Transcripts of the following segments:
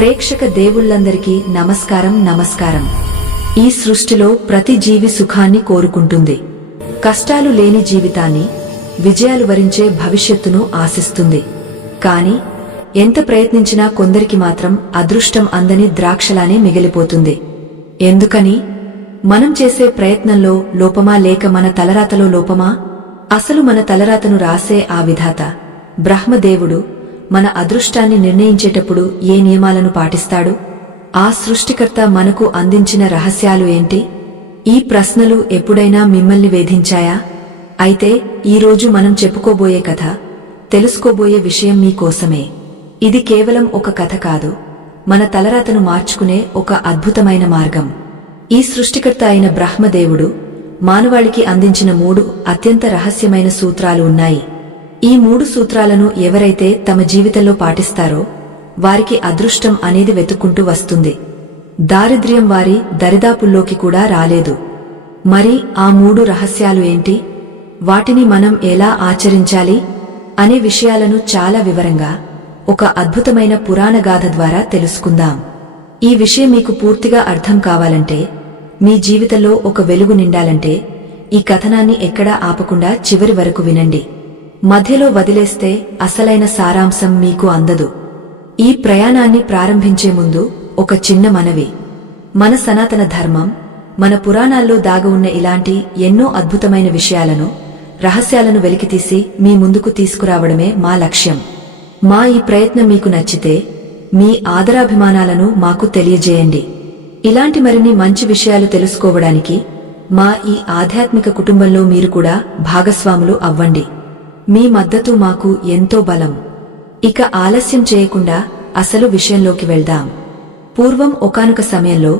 ప్రేక్షక దేవుళ్లందరికీ నమస్కారం. ఈ సృష్టిలో ప్రతి జీవి సుఖాన్ని కోరుకుంటుంది. కష్టాలు లేని జీవితాన్ని, విజయాలు వరించే భవిష్యత్తును ఆశిస్తుంది. కాని ఎంత ప్రయత్నించినా కొందరికి మాత్రం అదృష్టం అందని ద్రాక్షలానే మిగిలిపోతుంది. ఎందుకని? మనం చేసే ప్రయత్నంలో లోపమా, లేక మన తలరాతలో లోపమా? అసలు మన తలరాతను రాసే ఆ విధాత బ్రహ్మదేవుడు మన అదృష్టాన్ని నిర్ణయించేటప్పుడు ఏ నియమాలను పాటిస్తాడు? ఆ సృష్టికర్త మనకు అందించిన రహస్యాలు ఏంటి? ఈ ప్రశ్నలు ఎప్పుడైనా మిమ్మల్ని వేధించాయా? అయితే ఈరోజు మనం చెప్పుకోబోయే కథ, తెలుసుకోబోయే విషయం మీకోసమే. ఇది కేవలం ఒక కథ కాదు, మన తలరాతను మార్చుకునే ఒక అద్భుతమైన మార్గం. ఈ సృష్టికర్త అయిన బ్రహ్మదేవుడు మానవాళికి అందించిన 3 అత్యంత రహస్యమైన సూత్రాలు ఉన్నాయి. ఈ 3 సూత్రాలను ఎవరైతే తమ జీవితంలో పాటిస్తారో వారికి అదృష్టం అనేది వెతుక్కుంటూ వస్తుంది. దారిద్ర్యం వారి దరిదాపుల్లోకి కూడా రాలేదు. మరి ఆ 3 రహస్యాలు ఏంటి? వాటిని మనం ఎలా ఆచరించాలి అనే విషయాలను చాలా వివరంగా ఒక అద్భుతమైన పురాణ గాథ ద్వారా తెలుసుకుందాం. ఈ విషయం మీకు పూర్తిగా అర్థం కావాలంటే, మీ జీవితంలో ఒక వెలుగు నిండాలంటే ఈ కథనాన్ని ఎక్కడా ఆపకుండా చివరి వరకు వినండి. మధ్యలో వదిలేస్తే అసలైన సారాంశం మీకు అందదు. ఈ ప్రయాణాన్ని ప్రారంభించే ముందు ఒక చిన్న మనవి. మన సనాతన ధర్మం, మన పురాణాల్లో దాగి ఉన్న ఇలాంటి ఎన్నో అద్భుతమైన విషయాలను, రహస్యాలను వెలికితీసి మీ ముందుకు తీసుకురావడమే మా లక్ష్యం. మా ఈ ప్రయత్నం మీకు నచ్చితే మీ ఆదరాభిమానాలను మాకు తెలియజేయండి. ఇలాంటి మరిన్ని మంచి విషయాలు తెలుసుకోవడానికి మా ఈ ఆధ్యాత్మిక కుటుంబంలో మీరు కూడా భాగస్వాములు అవ్వండి. మీ మద్దతు మాకు ఎంతో బలం. ఇక ఆలస్యం చేయకుండా అసలు విషయంలోకి వెళ్దాం. పూర్వం ఒకానొక సమయంలో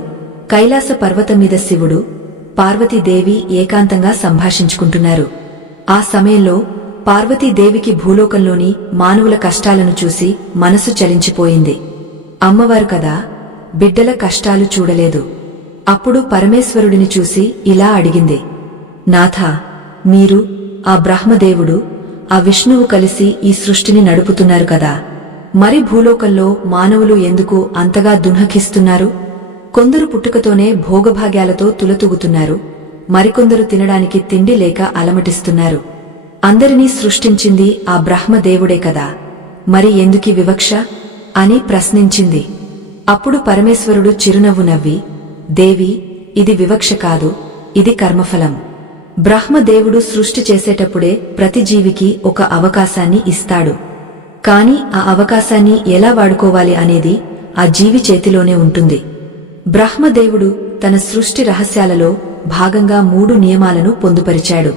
కైలాస పర్వతం మీద శివుడు, పార్వతీదేవి ఏకాంతంగా సంభాషించుకుంటున్నారు. ఆ సమయంలో పార్వతీదేవికి భూలోకంలోని మానవుల కష్టాలను చూసి మనసు చలించిపోయింది. అమ్మవారు కదా, బిడ్డల కష్టాలు చూడలేదు. అప్పుడు పరమేశ్వరుడిని చూసి ఇలా అడిగింది, నాథా, మీరు, ఆ బ్రహ్మదేవుడు, ఆ విష్ణువు కలిసి ఈ సృష్టిని నడుపుతున్నారు కదా, మరి భూలోకంలో మానవులు ఎందుకు అంతగా దుఃఖిస్తున్నారు? కొందరు పుట్టుకతోనే భోగభాగ్యాలతో తులతూగుతున్నారు, మరికొందరు తినడానికి తిండి లేక అలమటిస్తున్నారు. అందరినీ సృష్టించింది ఆ బ్రహ్మదేవుడే కదా, మరి ఎందుకీ వివక్ష అని ప్రశ్నించింది. అప్పుడు పరమేశ్వరుడు చిరునవ్వు నవ్వి, దేవి, ఇది వివక్ష కాదు, ఇది కర్మఫలం. బ్రహ్మదేవుడు సృష్టి చేసేటప్పుడే ప్రతి జీవికి ఒక అవకాశాన్ని ఇస్తాడు. కాని ఆ అవకాశాన్ని ఎలా వాడుకోవాలి అనేది ఆ జీవి చేతిలోనే ఉంటుంది. బ్రహ్మదేవుడు తన సృష్టి రహస్యాలలో భాగంగా 3 నియమాలను పొందుపరిచాడు.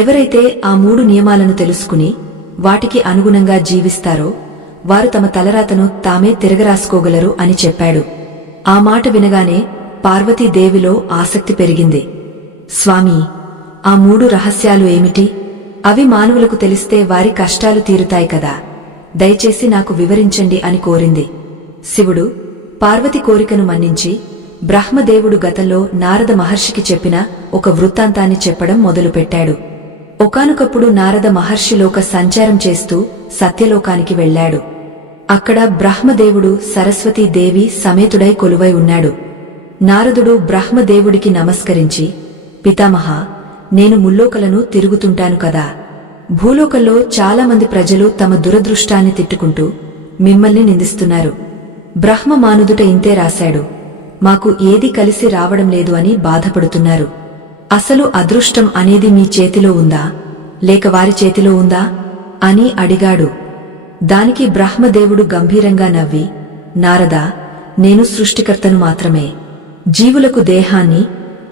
ఎవరైతే ఆ 3 నియమాలను తెలుసుకుని వాటికి అనుగుణంగా జీవిస్తారో వారు తమ తలరాతను తామే తిరగరాసుకోగలరు అని చెప్పాడు. ఆ మాట వినగానే పార్వతీదేవిలో ఆసక్తి పెరిగింది. స్వామీ, ఆ 3 రహస్యాలు ఏమిటి? అవి మానవులకు తెలిస్తే వారి కష్టాలు తీరుతాయి కదా, దయచేసి నాకు వివరించండి అని కోరింది. శివుడు పార్వతి కోరికను మన్నించి బ్రహ్మదేవుడు గతంలో నారద మహర్షికి చెప్పిన ఒక వృత్తాంతాన్ని చెప్పడం మొదలుపెట్టాడు. ఒకానొకప్పుడు నారద మహర్షి లోక సంచారం చేస్తూ సత్యలోకానికి వెళ్లాడు. అక్కడ బ్రహ్మదేవుడు సరస్వతీదేవి సమేతుడై కొలువై ఉన్నాడు. నారదుడు బ్రహ్మదేవుడికి నమస్కరించి, పితామహ, నేను ముల్లోకలను తిరుగుతుంటాను కదా, భూలోకంలో చాలామంది ప్రజలు తమ దురదృష్టాన్ని తిట్టుకుంటూ మిమ్మల్ని నిందిస్తున్నారు. బ్రహ్మ మానుదుట ఇంతే రాశాడు, మాకు ఏది కలిసి రావడం లేదు అని బాధపడుతున్నారు. అసలు అదృష్టం అనేది మీ చేతిలో ఉందా, లేక వారి చేతిలో ఉందా అని అడిగాడు. దానికి బ్రహ్మదేవుడు గంభీరంగా నవ్వి, నారదా, నేను సృష్టికర్తను మాత్రమే. జీవులకు దేహాన్ని,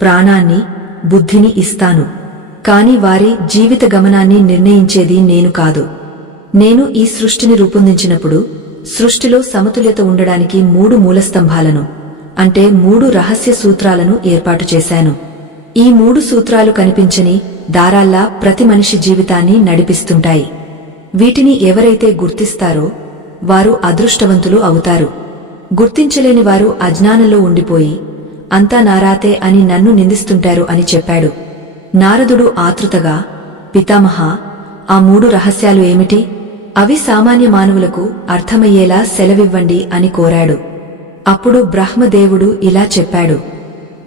ప్రాణాన్ని, బుద్ధిని ఇస్తాను. కాని వారి జీవిత గమనాన్ని నిర్ణయించేది నేను కాదు. నేను ఈ సృష్టిని రూపొందించినప్పుడు సృష్టిలో సమతుల్యత ఉండడానికి 3 మూలస్తంభాలను, అంటే 3 రహస్య సూత్రాలను ఏర్పాటు చేశాను. ఈ 3 సూత్రాలు కనిపించని దారాల్లా ప్రతి మనిషి జీవితాన్ని నడిపిస్తుంటాయి. వీటిని ఎవరైతే గుర్తిస్తారో వారు అదృష్టవంతులు అవుతారు. గుర్తించలేని వారు అజ్ఞానంలో ఉండిపోయి అంతా నారాతే అని నన్ను నిందిస్తుంటారు అని చెప్పాడు. నారదుడు ఆతృతగా, పితామహ, ఆ 3 రహస్యాలు ఏమిటి అవి సామాన్య మానవులకు అర్థమయ్యేలా సెలవివ్వండి అని కోరాడు. అప్పుడు బ్రహ్మదేవుడు ఇలా చెప్పాడు: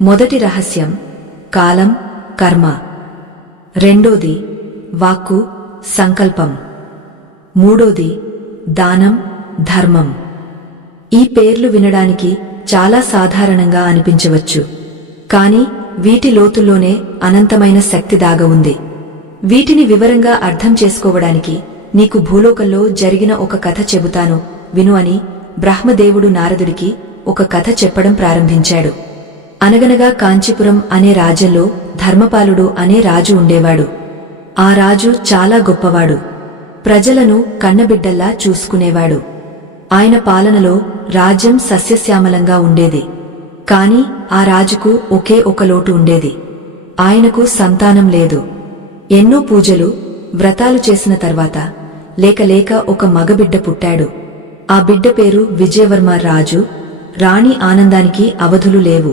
మొదటి రహస్యం కాలం, కర్మ. రెండోది వాక్కు, సంకల్పం. మూడోది దానం, ధర్మం. ఈ పేర్లు వినడానికి చాలా సాధారణంగా అనిపించవచ్చు, కాని వీటి లోతుల్లోనే అనంతమైన శక్తి దాగ ఉంది. వీటిని వివరంగా అర్థం చేసుకోవడానికి నీకు భూలోకంలో జరిగిన ఒక కథ చెబుతాను విను అని బ్రహ్మదేవుడు నారదుడికి ఒక కథ చెప్పడం ప్రారంభించాడు. అనగనగా కాంచీపురం అనే రాజ్యంలో ధర్మపాలుడు అనే రాజు ఉండేవాడు. ఆ రాజు చాలా గొప్పవాడు. ప్రజలను కన్నబిడ్డల్లా చూసుకునేవాడు. ఆయన పాలనలో రాజ్యం సస్యశ్యామలంగా ఉండేది. కాని ఆ రాజుకు ఒకే ఒక లోటు ఉండేది. ఆయనకు సంతానం లేదు. ఎన్నో పూజలు, వ్రతాలు చేసిన తర్వాత లేక ఒక మగబిడ్డ పుట్టాడు. ఆ బిడ్డ పేరు విజయవర్మ. రాజు, రాణి ఆనందానికి అవధులు లేవు.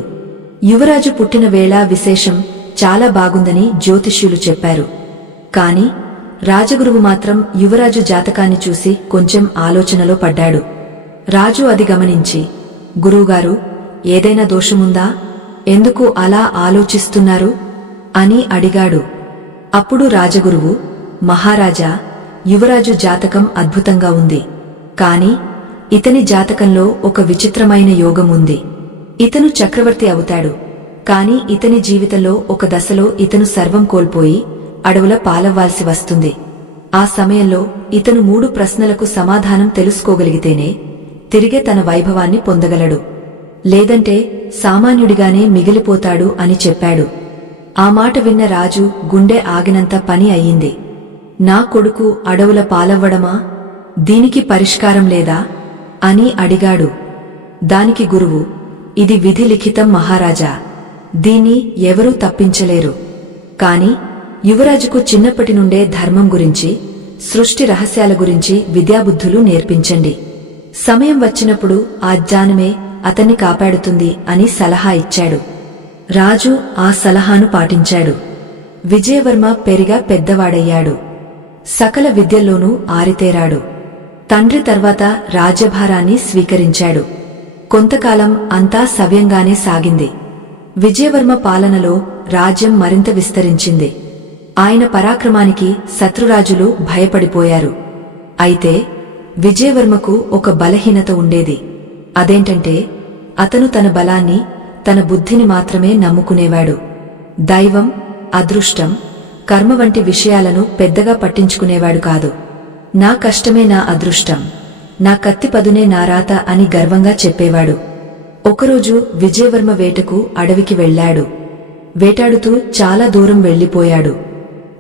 యువరాజు పుట్టిన వేళ విశేషం చాలా బాగుందని జ్యోతిష్యులు చెప్పారు. కాని రాజగురువు మాత్రం యువరాజు జాతకాన్ని చూసి కొంచెం ఆలోచనలో పడ్డాడు. రాజు అది గమనించి, గురువుగారు, ఏదైనా దోషముందా? ఎందుకు అలా ఆలోచిస్తున్నారు అని అడిగాడు. అప్పుడు రాజగురువు, మహారాజా, యువరాజు జాతకం అద్భుతంగా ఉంది. కాని ఇతని జాతకంలో ఒక విచిత్రమైన యోగం ఉంది. ఇతను చక్రవర్తి అవుతాడు. కాని ఇతని జీవితంలో ఒక దశలో ఇతను సర్వం కోల్పోయి అడవుల పాలవ్వాల్సి వస్తుంది. ఆ సమయంలో ఇతను 3 ప్రశ్నలకు సమాధానం తెలుసుకోగలిగితేనే తిరిగే తన వైభవాన్ని పొందగలడు. లేదంటే సామాన్యుడిగానే మిగిలిపోతాడు అని చెప్పాడు. ఆ మాట విన్న రాజు గుండె ఆగినంత పని అయ్యింది. నా కొడుకు అడవుల పాలవ్వడమా? దీనికి పరిష్కారం లేదా అని అడిగాడు. దానికి గురువు, ఇది విధి లిఖితం మహారాజా. దీన్ని ఎవరూ తప్పించలేరు. కాని యువరాజుకు చిన్నప్పటి నుండే ధర్మం గురించి, సృష్టి రహస్యాల గురించి విద్యాబుద్ధులు నేర్పించండి. సమయం వచ్చినప్పుడు ఆ జ్ఞానమే అతన్ని కాపాడుతుంది అని సలహా ఇచ్చాడు. రాజు ఆ సలహాను పాటించాడు. విజయవర్మ పెరిగా పెద్దవాడయ్యాడు. సకల విద్యల్లోనూ ఆరితేరాడు. తండ్రి తర్వాత రాజ్యభారాన్ని స్వీకరించాడు. కొంతకాలం అంతా సవ్యంగానే సాగింది. విజయవర్మ పాలనలో రాజ్యం మరింత విస్తరించింది. ఆయన పరాక్రమానికి శత్రురాజులు భయపడిపోయారు. అయితే విజయవర్మకు ఒక బలహీనత ఉండేది. అదేంటంటే అతను తన బలాన్ని, తన బుద్ధిని మాత్రమే నమ్ముకునేవాడు. దైవం, అదృష్టం, కర్మ వంటి విషయాలను పెద్దగా పట్టించుకునేవాడు కాదు. నా కష్టమే నా అదృష్టం, నా కత్తి పదునే నా రాత అని గర్వంగా చెప్పేవాడు. ఒకరోజు విజయవర్మ వేటకు అడవికి వెళ్లాడు. వేటాడుతూ చాలా దూరం వెళ్లిపోయాడు.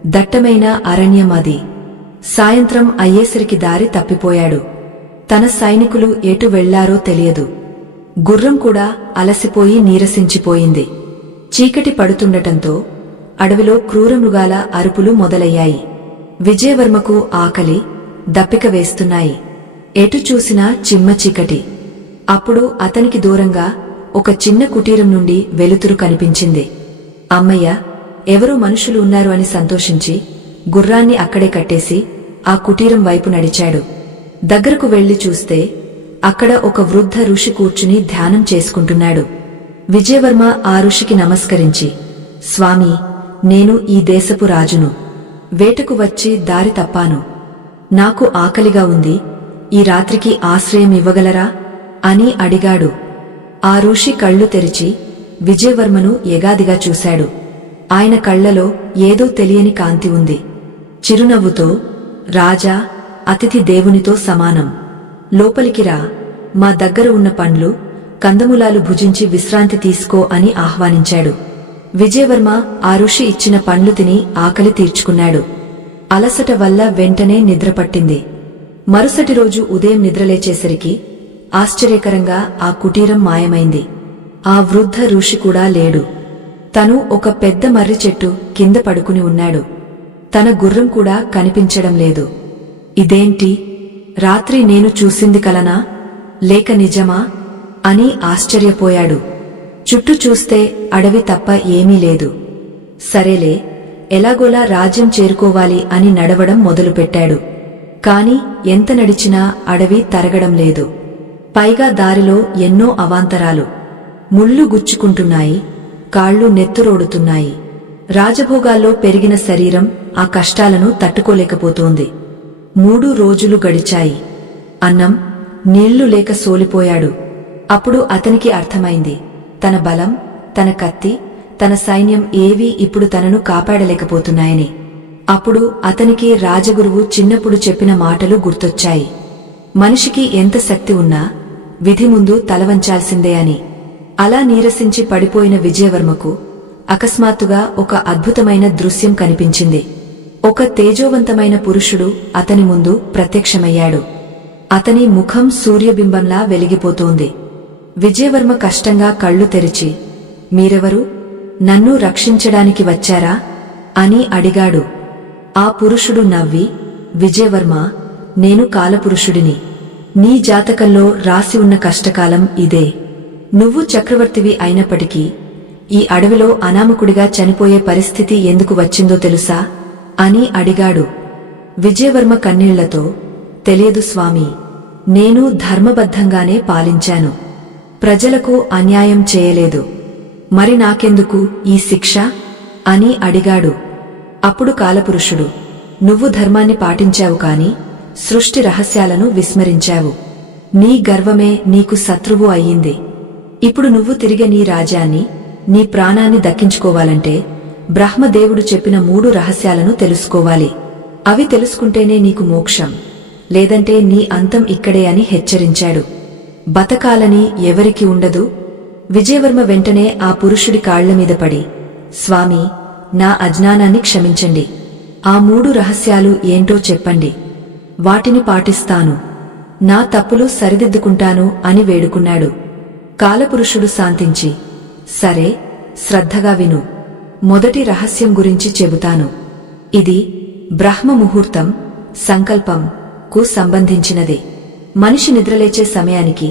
దట్టమైన అరణ్యం అది. సాయంత్రం అయ్యేసరికి దారి తప్పిపోయాడు. తన సైనికులు ఎటు వెళ్లారో తెలియదు. గుర్రం కూడా అలసిపోయి నీరసించిపోయింది. చీకటి పడుతుండటంతో అడవిలో క్రూరమృగాల అరుపులు మొదలయ్యాయి. విజయవర్మకు ఆకలి, దప్పిక వేస్తున్నాయి. ఎటు చూసినా చిమ్మ చీకటి. అప్పుడు అతనికి దూరంగా ఒక చిన్న కుటీరం నుండి వెలుతురు కనిపించింది. అమ్మయ్య, ఎవరో మనుషులు ఉన్నారు అని సంతోషించి గుర్రాన్ని అక్కడే కట్టేసి ఆ కుటీరం వైపు నడిచాడు. దగ్గరకు వెళ్లి చూస్తే అక్కడ ఒక వృద్ధ ఋషి కూర్చుని ధ్యానం చేసుకుంటున్నాడు. విజయవర్మ ఆ ఋషికి నమస్కరించి, స్వామీ, నేను ఈ దేశపు రాజును. వేటకు వచ్చి దారి తప్పాను. నాకు ఆకలిగా ఉంది. ఈ రాత్రికి ఆశ్రయం ఇవ్వగలరా అని అడిగాడు. ఆ ఋషి కళ్ళు తెరిచి విజయవర్మను ఎగాదిగా చూశాడు. ఆయన కళ్లలో ఏదో తెలియని కాంతి ఉంది. చిరునవ్వుతో, రాజా, అతిథి దేవునితో సమానం. లోపలికి రా. మా దగ్గర ఉన్న పండ్లు, కందమూలాలు భుజించి విశ్రాంతి తీసుకో అని ఆహ్వానించాడు. విజయవర్మ ఆ ఋషి ఇచ్చిన పండ్లు తిని ఆకలి తీర్చుకున్నాడు. అలసట వల్ల వెంటనే నిద్రపట్టింది. మరుసటి రోజు ఉదయం నిద్రలేచేసరికి ఆశ్చర్యకరంగా ఆ కుటీరం మాయమైంది. ఆ వృద్ధ ఋషి కూడా లేడు. తను ఒక పెద్ద మర్రి చెట్టు కింద పడుకుని ఉన్నాడు. తన గుర్రం కూడా కనిపించడం లేదు. ఇదేంటి? రాత్రి నేను చూసింది కలనా, లేక నిజమా అని ఆశ్చర్యపోయాడు. చుట్టూ చూస్తే అడవి తప్ప ఏమీ లేదు. సరేలే, ఎలాగోలా రాజ్యం చేరుకోవాలి అని నడవడం మొదలుపెట్టాడు. కాని ఎంత నడిచినా అడవి తరగడం లేదు. పైగా దారిలో ఎన్నో అవాంతరాలు. ముళ్ళు గుచ్చుకుంటున్నాయి, కాళ్ళు నెత్తురోడుతున్నాయి. రాజభోగాల్లో పెరిగిన శరీరం ఆ కష్టాలను తట్టుకోలేకపోతోంది. 3 రోజులు గడిచాయి. అన్నం, నీళ్లు లేక సోలిపోయాడు. అప్పుడు అతనికి అర్థమైంది, తన బలం, తన కత్తి, తన సైన్యం ఏవీ ఇప్పుడు తనను కాపాడలేకపోతున్నాయని. అప్పుడు అతనికి రాజగురువు చిన్నప్పుడు చెప్పిన మాటలు గుర్తొచ్చాయి. మనిషికి ఎంత శక్తి ఉన్నా విధి ముందు తలవంచాల్సిందే అని. అలా నీరసించి పడిపోయిన విజయవర్మకు అకస్మాత్తుగా ఒక అద్భుతమైన దృశ్యం కనిపించింది. ఒక తేజోవంతమైన పురుషుడు అతని ముందు ప్రత్యక్షమయ్యాడు. అతని ముఖం సూర్యబింబంలా వెలిగిపోతోంది. విజయవర్మ కష్టంగా కళ్ళు తెరిచి, మీరెవరు? నన్ను రక్షించడానికి వచ్చారా అని అడిగాడు. ఆ పురుషుడు నవ్వి, విజయవర్మ, నేను కాలపురుషుడిని. నీ జాతకంలో రాసి ఉన్న కష్టకాలం ఇదే. నువ్వు చక్రవర్తివి అయినప్పటికీ ఈ అడవిలో అనామకుడిగా చనిపోయే పరిస్థితి ఎందుకు వచ్చిందో తెలుసా అని అడిగాడు. విజయవర్మ కన్నీళ్లతో, తెలియదు స్వామీ, నేను ధర్మబద్ధంగానే పాలించాను. ప్రజలకు అన్యాయం చేయలేదు. మరి నాకెందుకు ఈ శిక్ష అని అడిగాడు. అప్పుడు కాలపురుషుడు, నువ్వు ధర్మాన్ని పాటించావు కాని సృష్టి రహస్యాలను విస్మరించావు. నీ గర్వమే నీకు శత్రువు అయ్యింది. ఇప్పుడు నువ్వు తిరిగి నీ రాజ్యాన్ని, నీ ప్రాణాన్ని దక్కించుకోవాలంటే బ్రహ్మదేవుడు చెప్పిన 3 రహస్యాలను తెలుసుకోవాలి. అవి తెలుసుకుంటేనే నీకు మోక్షం, లేదంటే నీ అంతం ఇక్కడే అని హెచ్చరించాడు. బతకాలని ఎవరికి ఉండదు. విజయవర్మ వెంటనే ఆ పురుషుడి కాళ్లమీద పడి, స్వామీ, నా అజ్ఞానాన్ని క్షమించండి. ఆ 3 రహస్యాలు ఏంటో చెప్పండి. వాటిని పాటిస్తాను. నా తప్పులు సరిదిద్దుకుంటాను అని వేడుకున్నాడు. కాలపురుషుడు శాంతించి, సరే, శ్రద్ధగా విను. మొదటి రహస్యం గురించి చెబుతాను. ఇది బ్రహ్మ ముహూర్తం, సంకల్పం కు సంబంధించినది. మనిషి నిద్రలేచే సమయానికి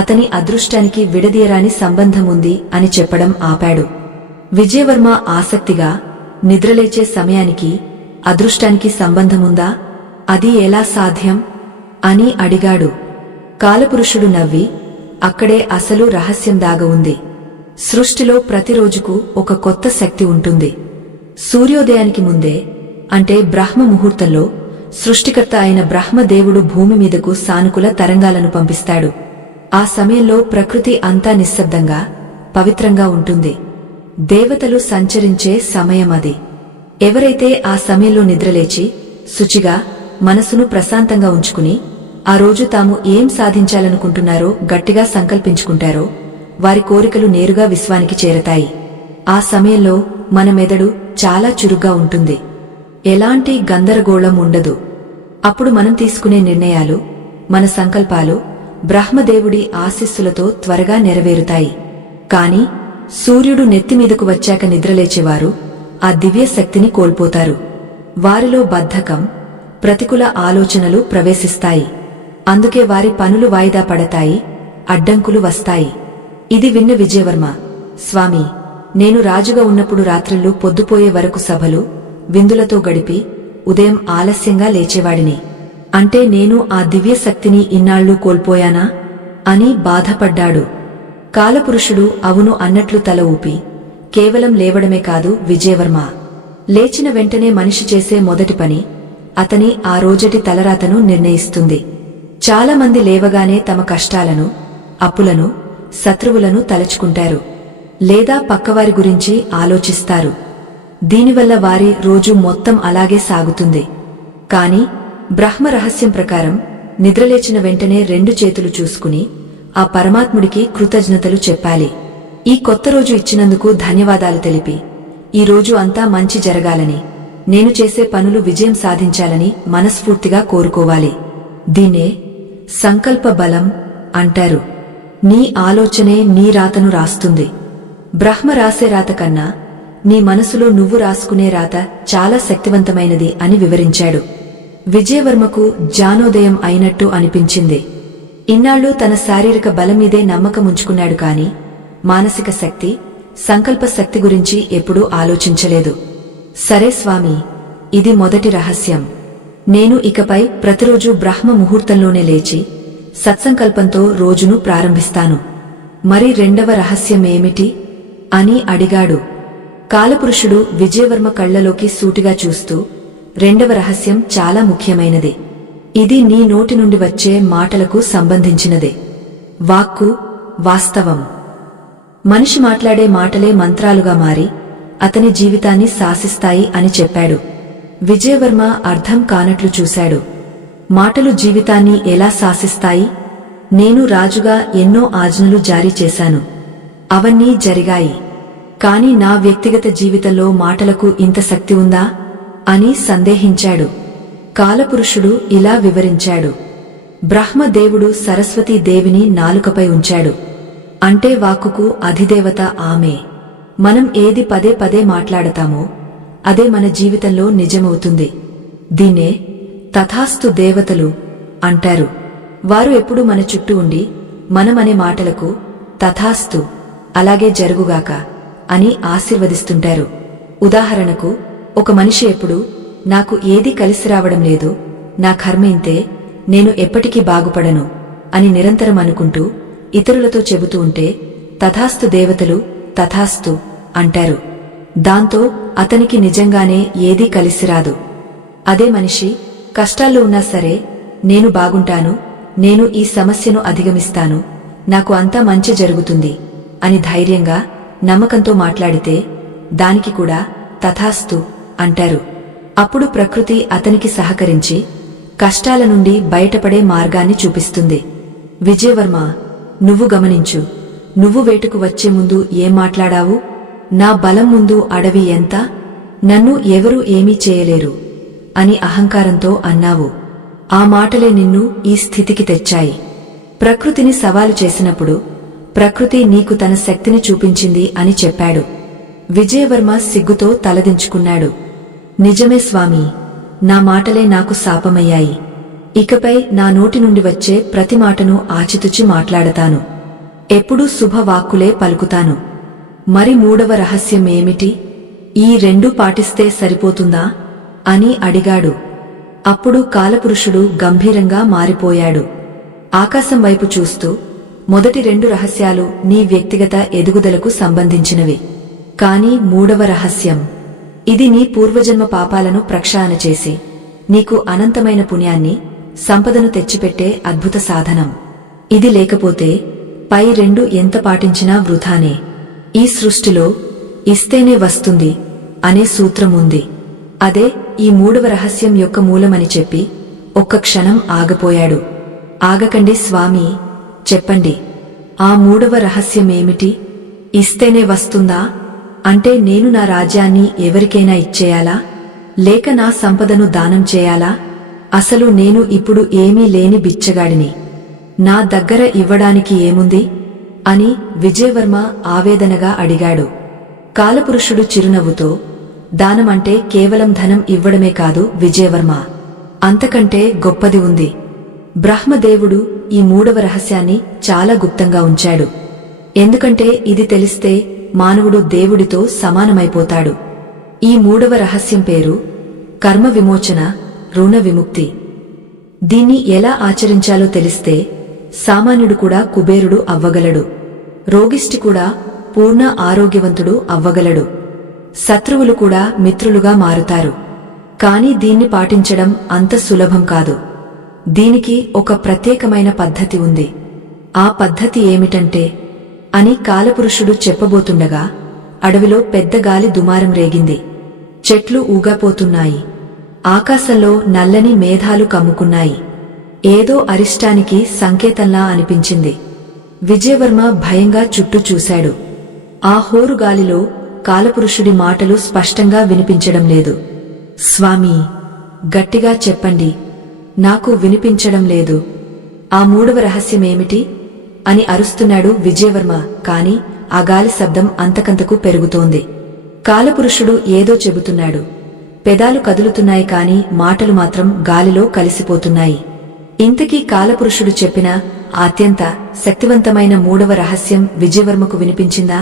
అతని అదృష్టానికి విడదీయరాని సంబంధముంది అని చెప్పడం ఆపాడు. విజయవర్మ ఆసక్తిగా, నిద్రలేచే సమయానికి అదృష్టానికి సంబంధముందా? అది ఎలా సాధ్యం అని అడిగాడు. కాలపురుషుడు నవ్వి, అక్కడే అసలు రహస్యం దాగ ఉంది. సృష్టిలో ప్రతిరోజుకు ఒక కొత్త శక్తి ఉంటుంది. సూర్యోదయానికి ముందే, అంటే బ్రహ్మ ముహూర్తంలో సృష్టికర్త అయిన బ్రహ్మదేవుడు భూమి మీదకు సానుకూల తరంగాలను పంపిస్తాడు. ఆ సమయంలో ప్రకృతి అంతా నిశ్శబ్దంగా, పవిత్రంగా ఉంటుంది. దేవతలు సంచరించే సమయం అది. ఎవరైతే ఆ సమయంలో నిద్రలేచి శుచిగా మనసును ప్రశాంతంగా ఉంచుకుని ఆ రోజు తాము ఏం సాధించాలనుకుంటున్నారో గట్టిగా సంకల్పించుకుంటారో వారి కోరికలు నేరుగా విశ్వానికి చేరతాయి. ఆ సమయంలో మన మెదడు చాలా చురుగ్గా ఉంటుంది. ఎలాంటి గందరగోళం ఉండదు. అప్పుడు మనం తీసుకునే నిర్ణయాలు, మన సంకల్పాలు బ్రహ్మదేవుడి ఆశీస్సులతో త్వరగా నెరవేరుతాయి. కాని సూర్యుడు నెత్తిమీదకు వచ్చాక నిద్రలేచేవారు ఆ దివ్య శక్తిని కోల్పోతారు. వారిలో బద్ధకం, ప్రతికూల ఆలోచనలు ప్రవేశిస్తాయి. అందుకే వారి పనులు వాయిదా పడతాయి, అడ్డంకులు వస్తాయి. ఇది విన్న విజయవర్మ, స్వామి, నేను రాజుగా ఉన్నప్పుడు రాత్రిళ్ళు పొద్దుపోయే వరకు సభలు, విందులతో గడిపి ఉదయం ఆలస్యంగా లేచేవాడిని. అంటే నేను ఆ దివ్య శక్తిని ఇన్నాళ్లు కోల్పోయానా అని బాధపడ్డాడు. కాలపురుషుడు అవును అన్నట్లు తల ఊపి, కేవలం లేవడమే కాదు విజయవర్మ, లేచిన వెంటనే మనిషి చేసే మొదటి పని అతని ఆ రోజటి తలరాతను నిర్ణయిస్తుంది. చాలామంది లేవగానే తమ కష్టాలను, అప్పులను, శత్రువులను తలచుకుంటారు, లేదా పక్కవారి గురించి ఆలోచిస్తారు. దీనివల్ల వారి రోజు మొత్తం అలాగే సాగుతుంది. కాని బ్రహ్మ రహస్యం ప్రకారం నిద్రలేచిన వెంటనే 2 చేతులు చూసుకుని ఆ పరమాత్ముడికి కృతజ్ఞతలు చెప్పాలి. ఈ కొత్త రోజు ఇచ్చినందుకు ధన్యవాదాలు తెలిపి, ఈ రోజు అంతా మంచి జరగాలని, నేను చేసే పనులు విజయం సాధించాలని మనస్ఫూర్తిగా కోరుకోవాలి. దీన్నే సంకల్ప బలం అంటారు. నీ ఆలోచనే నీ రాతను రాస్తుంది. బ్రహ్మ రాసే రాత కన్నా నీ మనసులో నువ్వు రాసుకునే రాత చాలా శక్తివంతమైనది అని వివరించాడు. విజయవర్మకు జ్ఞానోదయం అయినట్టు అనిపించింది. ఇన్నాళ్లు తన శారీరక బలం మీదే నమ్మకముంచుకున్నాడు కాని మానసిక శక్తి, సంకల్ప శక్తి గురించి ఎప్పుడూ ఆలోచించలేదు. సరే స్వామి, ఇది మొదటి రహస్యం. నేను ఇకపై ప్రతిరోజు బ్రహ్మ ముహూర్తంలోనే లేచి సత్సంకల్పంతో రోజును ప్రారంభిస్తాను. మరి రెండవ రహస్యమేమిటి అని అడిగాడు. కాలపురుషుడు విజయవర్మ కళ్లలోకి సూటిగా చూస్తూ, రెండవ రహస్యం చాలా ముఖ్యమైనది. ఇది నీ నోటి నుండి వచ్చే మాటలకు సంబంధించినదే. వాక్కు వాస్తవం. మనిషి మాట్లాడే మాటలే మంత్రాలుగా మారి అతని జీవితాన్ని శాసిస్తాయి అని చెప్పాడు. విజయవర్మ అర్థం కానట్లు చూశాడు. మాటలు జీవితాన్ని ఎలా శాసిస్తాయి? నేను రాజుగా ఎన్నో ఆజ్ఞలు జారీ చేశాను. అవన్నీ జరిగాయి. కాని నా వ్యక్తిగత జీవితంలో మాటలకు ఇంత శక్తి ఉందా అని సందేహించాడు. కాలపురుషుడు ఇలా వివరించాడు. బ్రహ్మదేవుడు సరస్వతీ దేవిని నాలుకపై ఉంచాడు. అంటే వాక్కుకు అధిదేవత ఆమె. మనం ఏది పదే పదే మాట్లాడతామో అదే మన జీవితంలో నిజమవుతుంది. దీన్నే తథాస్తు దేవతలు అంటారు. వారు ఎప్పుడూ మన చుట్టూ ఉండి మనమనే మాటలకు తథాస్తు, అలాగే జరుగుగాక అని ఆశీర్వదిస్తుంటారు. ఉదాహరణకు, ఒక మనిషి ఎప్పుడూ నాకు ఏదీ కలిసి రావడం లేదు, నా కర్మ ఇంతే, నేను ఎప్పటికీ బాగుపడను అని నిరంతరం అనుకుంటూ ఇతరులతో చెబుతూ ఉంటే తథాస్తు దేవతలు తథాస్తు అంటారు. దాంతో అతనికి నిజంగానే ఏదీ కలిసిరాదు. అదే మనిషి కష్టాల్లో ఉన్నా సరే, నేను బాగుంటాను, నేను ఈ సమస్యను అధిగమిస్తాను, నాకు అంతా మంచి జరుగుతుంది అని ధైర్యంగా నమ్మకంతో మాట్లాడితే దానికి కూడా తథాస్తు అంటారు. అప్పుడు ప్రకృతి అతనికి సహకరించి కష్టాల నుండి బయటపడే మార్గాన్ని చూపిస్తుంది. విజయవర్మ, నువ్వు గమనించు. నువ్వు వేటకు వచ్చే ముందు ఏం మాట్లాడావు? నా బలం ముందు అడవి ఎంత? నన్ను ఎవరూ ఏమీ చేయలేరు అని అహంకారంతో అన్నావు. ఆ మాటలే నిన్ను ఈ స్థితికి తెచ్చాయి. ప్రకృతిని సవాలు చేసినప్పుడు ప్రకృతి నీకు తన శక్తిని చూపించింది అని చెప్పాడు. విజయవర్మ సిగ్గుతో తలదించుకున్నాడు. నిజమే స్వామీ, నా మాటలే నాకు శాపమయ్యాయి. ఇకపై నా నోటి నుండి వచ్చే ప్రతి మాటను ఆచితుచి మాట్లాడతాను. ఎప్పుడూ శుభవాక్కులే పలుకుతాను. మరి మూడవ రహస్యం ఏమిటి? ఈ రెండూ పాటిస్తే సరిపోతుందా అని అడిగాడు. అప్పుడు కాలపురుషుడు గంభీరంగా మారిపోయాడు. ఆకాశం వైపు చూస్తూ, మొదటి రెండు రహస్యాలు నీ వ్యక్తిగత ఎదుగుదలకు సంబంధించినవి. కాని మూడవ రహస్యం, ఇది నీ పూర్వజన్మ పాపాలను ప్రక్షాళన చేసి నీకు అనంతమైన పుణ్యాన్ని, సంపదను తెచ్చిపెట్టే అద్భుత సాధనం. ఇది లేకపోతే పై రెండు ఎంత పాటించినా వృథానే. ఈ సృష్టిలో ఇస్తేనే వస్తుంది అనే సూత్రం ఉంది. అదే ఈ మూడవ రహస్యం యొక్క మూలమని చెప్పి ఒక్క క్షణం ఆగపోయాడు. ఆగకండి స్వామీ, చెప్పండి. ఆ మూడవ రహస్యమేమిటి? ఇస్తేనే వస్తుందా అంటే నేను నా రాజ్యాన్ని ఎవరికైనా ఇచ్చేయాలా? లేక నా సంపదను దానం చేయాలా? అసలు నేను ఇప్పుడు ఏమీ లేని బిచ్చగాడిని. నా దగ్గర ఇవ్వడానికి ఏముంది అని విజయవర్మ ఆవేదనగా అడిగాడు. కాలపురుషుడు చిరునవ్వుతో, దానమంటే కేవలం ధనం ఇవ్వడమే కాదు విజయవర్మ, అంతకంటే గొప్పది ఉంది. బ్రహ్మదేవుడు ఈ మూడవ రహస్యాన్ని చాలా గుప్తంగా ఉంచాడు. ఎందుకంటే ఇది తెలిస్తే మానవుడు దేవుడితో సమానమైపోతాడు. ఈ మూడవ రహస్యం పేరు కర్మ విమోచన, రుణ విముక్తి. దీన్ని ఎలా ఆచరించాలో తెలిస్తే సామాన్యుడు కూడా కుబేరుడు అవ్వగలడు. రోగిష్టి కూడా పూర్ణ ఆరోగ్యవంతుడు అవ్వగలడు. శత్రువులు కూడా మిత్రులుగా మారుతారు. కాని దీన్ని పాటించడం అంత సులభం కాదు. దీనికి ఒక ప్రత్యేకమైన పద్ధతి ఉంది. ఆ పద్ధతి ఏమిటంటే అని కాలపురుషుడు చెప్పబోతుండగా అడవిలో పెద్ద గాలి దుమారం రేగింది. చెట్లు ఊగాపోతున్నాయి. ఆకాశంలో నల్లని మేఘాలు కమ్ముకున్నాయి. ఏదో అరిష్టానికి సంకేతంలా అనిపించింది. విజయవర్మ భయంగా చుట్టూ చూశాడు. ఆ హోరుగాలిలో కాలపురుషుడి మాటలు స్పష్టంగా వినిపించడం లేదు. స్వామీ, గట్టిగా చెప్పండి, నాకు వినిపించడం లేదు. ఆ మూడవ రహస్యమేమిటి అని అరుస్తున్నాడు విజయవర్మ. కాని ఆ గాలి శబ్దం అంతకంతకు పెరుగుతోంది. కాలపురుషుడు ఏదో చెబుతున్నాడు. పెదాలు కదులుతున్నాయి కాని మాటలు మాత్రం గాలిలో కలిసిపోతున్నాయి. ఇంతకీ కాలపురుషుడు చెప్పిన అత్యంత శక్తివంతమైన మూడవ రహస్యం విజయవర్మకు వినిపించిందా?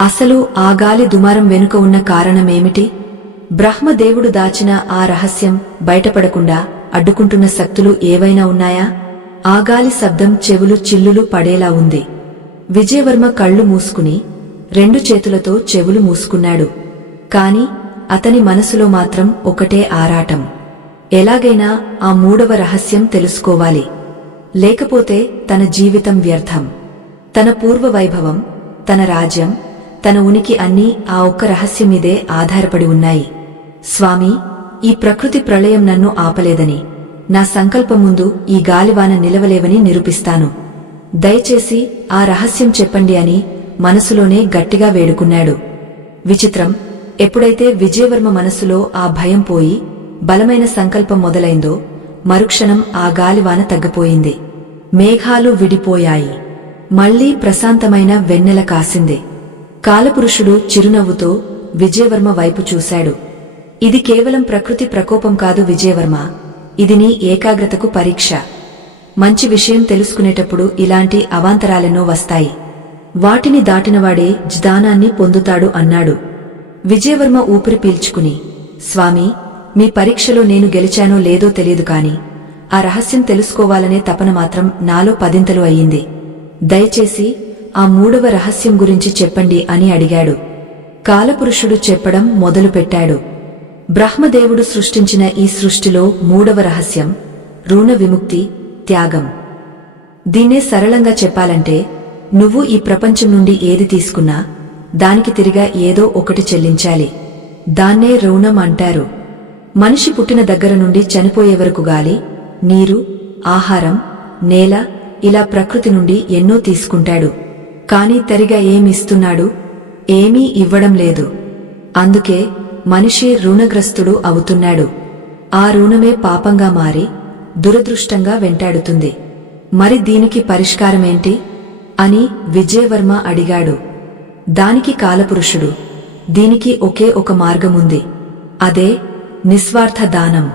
అసలు ఆ గాలి దుమారం వెనుక ఉన్న కారణమేమిటి? బ్రహ్మదేవుడు దాచిన ఆ రహస్యం బయటపడకుండా అడ్డుకుంటున్న శక్తులు ఏవైనా ఉన్నాయా? ఆ గాలి శబ్దం చెవులు చిల్లులు పడేలా ఉంది. విజయవర్మ కళ్ళు మూసుకుని 2 చేతులతో చెవులు మూసుకున్నాడు. కాని అతని మనసులో మాత్రం ఒకటే ఆరాటం. ఎలాగైనా ఆ 3వ రహస్యం తెలుసుకోవాలి. లేకపోతే తన జీవితం వ్యర్థం. తన పూర్వ వైభవం, తన రాజ్యం, తన ఉనికి అన్నీ ఆ ఒక్క రహస్యం మీదే ఆధారపడి ఉన్నాయి. స్వామీ, ఈ ప్రకృతి ప్రళయం నన్ను ఆపలేదని, నా సంకల్పం ముందు ఈ గాలివాన నిలవలేవని నిరూపిస్తాను. దయచేసి ఆ రహస్యం చెప్పండి అని మనసులోనే గట్టిగా వేడుకున్నాడు. విచిత్రం, ఎప్పుడైతే విజయవర్మ మనసులో ఆ భయం పోయి బలమైన సంకల్పం మొదలైందో మరుక్షణం ఆ గాలివాన తగ్గిపోయింది. మేఘాలు విడిపోయాయి. మళ్లీ ప్రశాంతమైన వెన్నెల కాసింది. కాలపురుషుడు చిరునవ్వుతో విజయవర్మ వైపు చూశాడు. ఇది కేవలం ప్రకృతి ప్రకోపం కాదు విజయవర్మ, ఇది నీ ఏకాగ్రతకు పరీక్ష. మంచి విషయం తెలుసుకునేటప్పుడు ఇలాంటి అవాంతరాలెన్నో వస్తాయి. వాటిని దాటినవాడే జ్ఞానాన్ని పొందుతాడు అన్నాడు. విజయవర్మ ఊపిరి పీల్చుకుని, స్వామీ, మీ పరీక్షలో నేను గెలిచానో లేదో తెలియదు కాని ఆ రహస్యం తెలుసుకోవాలనే తపన మాత్రం నాలో పదింతలు అయ్యింది. దయచేసి ఆ 3వ రహస్యం గురించి చెప్పండి అని అడిగాడు. కాలపురుషుడు చెప్పడం మొదలుపెట్టాడు. బ్రహ్మదేవుడు సృష్టించిన ఈ సృష్టిలో 3వ రహస్యం రుణ విముక్తి, త్యాగం. దీన్నే సరళంగా చెప్పాలంటే, నువ్వు ఈ ప్రపంచం నుండి ఏది తీసుకున్నా దానికి తిరిగా ఏదో ఒకటి చెల్లించాలి. దాన్నే రుణం అంటారు. మనిషి పుట్టిన దగ్గర నుండి చనిపోయే వరకు గాలి, నీరు, ఆహారం, నేల ఇలా ప్రకృతి నుండి ఎన్నో తీసుకుంటాడు. కాని తిరిగా ఏమిస్తున్నాడు? ఏమీ ఇవ్వడం లేదు. అందుకే మనిషి రుణగ్రస్తుడు అవుతున్నాడు. ఆ రుణమే పాపంగా మారి దురదృష్టంగా వెంటాడుతుంది. మరి దీనికి పరిష్కారమేంటి అని విజయవర్మ అడిగాడు. దానికి కాలపురుషుడు, దీనికి ఒకే ఒక మార్గముంది. అదే నిస్వార్థ దానం.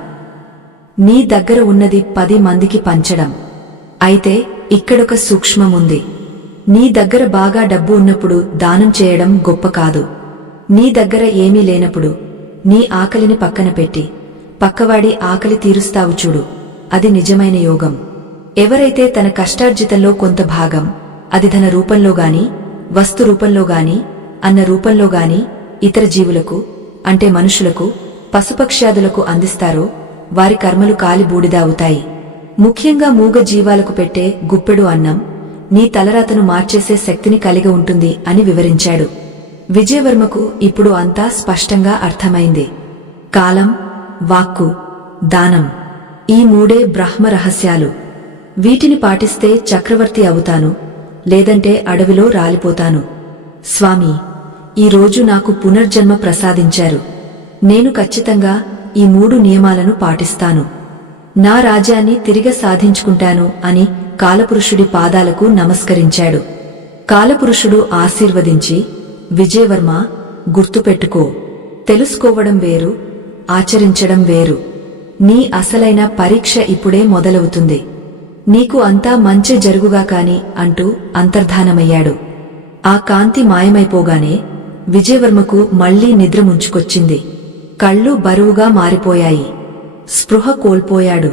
నీ దగ్గర ఉన్నది 10 మందికి పంచడం. అయితే ఇక్కడొక సూక్ష్మముంది. నీ దగ్గర బాగా డబ్బు ఉన్నప్పుడు దానం చేయడం గొప్ప కాదు. నీ దగ్గర ఏమీ లేనప్పుడు నీ ఆకలిని పక్కన పెట్టి పక్కవాడి ఆకలి తీరుస్తావు చూడు, అది నిజమైన యోగం. ఎవరైతే తన కష్టార్జితంలో కొంత భాగం, అది ధన రూపంలో గాని, వస్తు రూపంలో గాని, అన్న రూపంలో గాని ఇతర జీవులకు అంటే మనుషులకు, పశుపక్ష్యాదులకు అందిస్తారో వారి కర్మలు కాలి బూడిద అవుతాయి. ముఖ్యంగా మూగ జీవాలకు పెట్టే గుప్పెడు అన్నం నీ తలరాతను మార్చేసే శక్తిని కలిగి ఉంటుంది అని వివరించాడు. విజయవర్మకు ఇప్పుడు అంతా స్పష్టంగా అర్థమైంది. కాలం, వాక్కు, దానం, ఈ 3 బ్రహ్మ రహస్యాలు. వీటిని పాటిస్తే చక్రవర్తి అవుతాను, లేదంటే అడవిలో రాలిపోతాను. స్వామీ, ఈ రోజు నాకు పునర్జన్మ ప్రసాదించారు. నేను ఖచ్చితంగా ఈ 3 నియమాలను పాటిస్తాను. నా రాజ్యాన్ని తిరిగి సాధించుకుంటాను అని కాలపురుషుడి పాదాలకు నమస్కరించాడు. కాలపురుషుడు ఆశీర్వదించి, విజయవర్మ, గుర్తుపెట్టుకో, తెలుసుకోవడం వేరు, ఆచరించడం వేరు. నీ అసలైన పరీక్ష ఇప్పుడే మొదలవుతుంది. నీకు అంతా మంచే జరుగుగా కాని అంటూ అంతర్ధానమయ్యాడు. ఆ కాంతి మాయమైపోగానే విజయవర్మకు మళ్లీ నిద్ర ముంచుకొచ్చింది. కళ్ళు బరువుగా మారిపోయాయి. స్పృహ కోల్పోయాడు.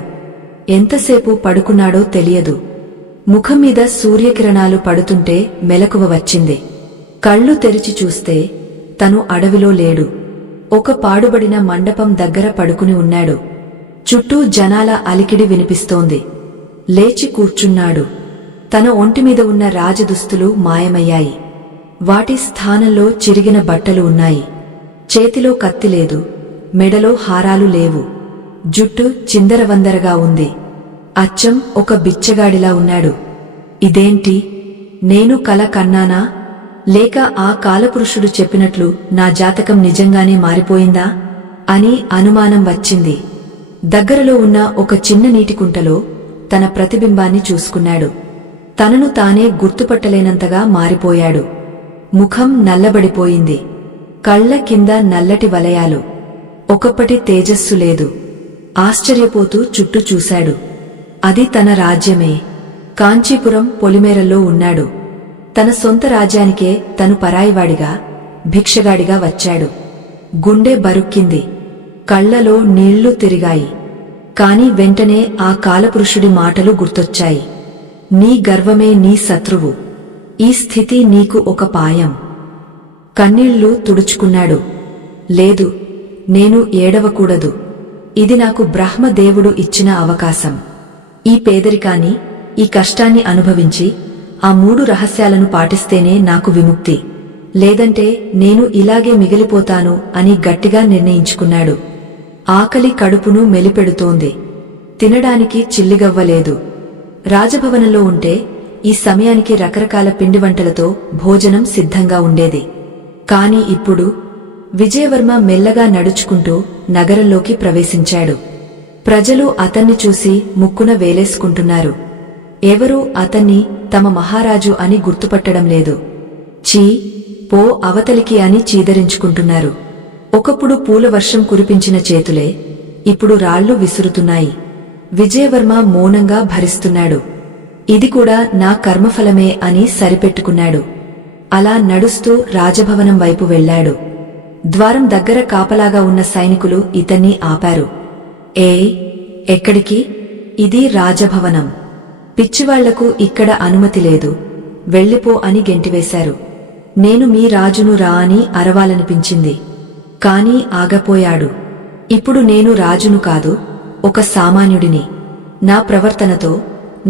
ఎంతసేపు పడుకున్నాడో తెలియదు. ముఖం మీద సూర్యకిరణాలు పడుతుంటే మెలకువ వచ్చింది. కళ్ళు తెరిచి చూస్తే తను అడవిలో లేడు. ఒక పాడుబడిన మండపం దగ్గర పడుకుని ఉన్నాడు. చుట్టూ జనాల అలికిడి వినిపిస్తోంది. లేచి కూర్చున్నాడు. తన ఒంటిమీద ఉన్న రాజదుస్తులు మాయమయ్యాయి. వాటి స్థానంలో చిరిగిన బట్టలు ఉన్నాయి. చేతిలో కత్తి లేదు, మెడలో హారాలు లేవు. జుట్టు చిందరవందరగా ఉంది. అచ్చం ఒక బిచ్చగాడిలా ఉన్నాడు. ఇదేంటి? నేను కల కన్నానా, లేక ఆ కాలపురుషుడు చెప్పినట్లు నా జాతకం నిజంగానే మారిపోయిందా అని అనుమానం వచ్చింది. దగ్గరలో ఉన్న ఒక చిన్న నీటికుంటలో తన ప్రతిబింబాన్ని చూసుకున్నాడు. తనను తానే గుర్తుపట్టలేనంతగా మారిపోయాడు. ముఖం నల్లబడిపోయింది. కళ్ల కింద నల్లటి వలయాలు. ఒకప్పటి తేజస్సు లేదు. ఆశ్చర్యపోతూ చుట్టూ చూశాడు. అది తన రాజ్యమే. కాంచీపురం పొలిమేరల్లో ఉన్నాడు. తన సొంత రాజ్యానికే తను పరాయివాడిగా, భిక్షగాడిగా వచ్చాడు. గుండె బరుక్కింది. కళ్లలో నీళ్లు తిరిగాయి. కాని వెంటనే ఆ కాలపురుషుడి మాటలు గుర్తొచ్చాయి. నీ గర్వమే నీ శత్రువు. ఈ స్థితి నీకు ఒక పాయం. కన్నీళ్లు తుడుచుకున్నాడు. లేదు, నేను ఏడవకూడదు. ఇది నాకు బ్రహ్మదేవుడు ఇచ్చిన అవకాశం. ఈ పేదరికాన్ని, ఈ కష్టాన్ని అనుభవించి ఆ 3 రహస్యాలను పాటిస్తేనే నాకు విముక్తి. లేదంటే నేను ఇలాగే మిగిలిపోతాను అని గట్టిగా నిర్ణయించుకున్నాడు. ఆకలి కడుపును మెలిపెడుతోంది. తినడానికి చిల్లిగవ్వలేదు. రాజభవనంలో ఉంటే ఈ సమయానికి రకరకాల పిండివంటలతో భోజనం సిద్ధంగా ఉండేది. కాని ఇప్పుడు విజయవర్మ మెల్లగా నడుచుకుంటూ నగరంలోకి ప్రవేశించాడు. ప్రజలు అతన్ని చూసి ముక్కున వేలేసుకుంటున్నారు. ఎవరూ అతన్ని తమ మహారాజు అని గుర్తుపట్టడం లేదు. చీ, పో అవతలికి అని చీదరించుకుంటున్నారు. ఒకప్పుడు పూల వర్షం కురిపించిన చేతులే ఇప్పుడు రాళ్లు విసురుతున్నాయి. విజయవర్మ మౌనంగా భరిస్తున్నాడు. ఇది కూడా నా కర్మఫలమే అని సరిపెట్టుకున్నాడు. అలా నడుస్తూ రాజభవనం వైపు వెళ్లాడు. ద్వారం దగ్గర కాపలాగా ఉన్న సైనికులు ఇతన్ని ఆపారు. ఏయ్, ఎక్కడికి? ఇది రాజభవనం. పిచ్చివాళ్లకు ఇక్కడ అనుమతి లేదు. వెళ్ళిపో అని గెంటివేశారు. నేను మీ రాజును రా అని అరవాలనిపించింది. కాని ఆగపోయాడు. ఇప్పుడు నేను రాజును కాదు, ఒక సామాన్యుడిని. నా ప్రవర్తనతో,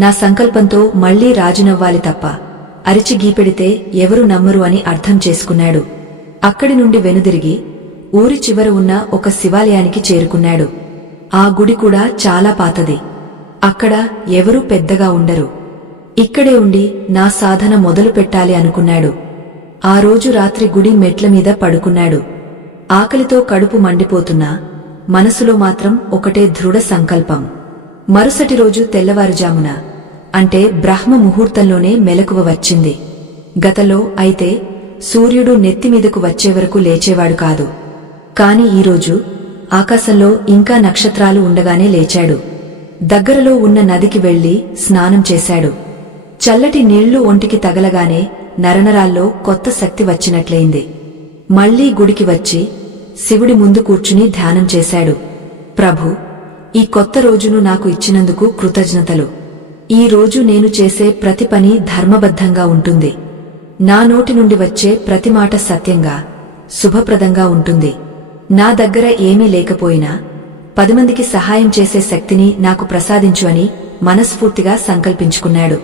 నా సంకల్పంతో మళ్లీ రాజునవ్వాలి తప్ప అరిచి గీపెడితే ఎవరు నమ్మరు అని అర్థం చేసుకున్నాడు. అక్కడి నుండి వెనుదిరిగి ఊరి చివర ఉన్న ఒక శివాలయానికి చేరుకున్నాడు. ఆ గుడి కూడా చాలా పాతది. అక్కడ ఎవరూ పెద్దగా ఉండరు. ఇక్కడే ఉండి నా సాధన మొదలు పెట్టాలి అనుకున్నాడు. ఆ రోజు రాత్రి గుడి మెట్ల మీద పడుకున్నాడు. ఆకలితో కడుపు మండిపోతున్నా మనసులో మాత్రం ఒకటే దృఢ సంకల్పం. మరుసటి రోజు తెల్లవారుజామున, అంటే బ్రహ్మ ముహూర్తంలోనే మెలకువ వచ్చింది. గతంలో అయితే సూర్యుడు నెత్తిమీదకు వచ్చేవరకు లేచేవాడు కాదు. కాని ఈరోజు ఆకాశంలో ఇంకా నక్షత్రాలు ఉండగానే లేచాడు. దగ్గరలో ఉన్న నదికి వెళ్లి స్నానం చేశాడు. చల్లటి నీళ్లు ఒంటికి తగలగానే నరనరాల్లో కొత్త శక్తి వచ్చినట్లయింది. మళ్లీ గుడికి వచ్చి శివుడి ముందు కూర్చుని ధ్యానం చేశాడు. ప్రభూ, ఈ కొత్త రోజును నాకు ఇచ్చినందుకు కృతజ్ఞతలు. ఈ రోజు నేను చేసే ప్రతి పని ధర్మబద్ధంగా ఉంటుంది. నా నోటి నుండి వచ్చే ప్రతి మాట సత్యంగా, శుభప్రదంగా ఉంటుంది. నా దగ్గర ఏమీ లేకపోయినా 10 మందికి సహాయం చేసే శక్తిని నాకు ప్రసాదించు అని మనస్ఫూర్తిగా సంకల్పించుకున్నాడు.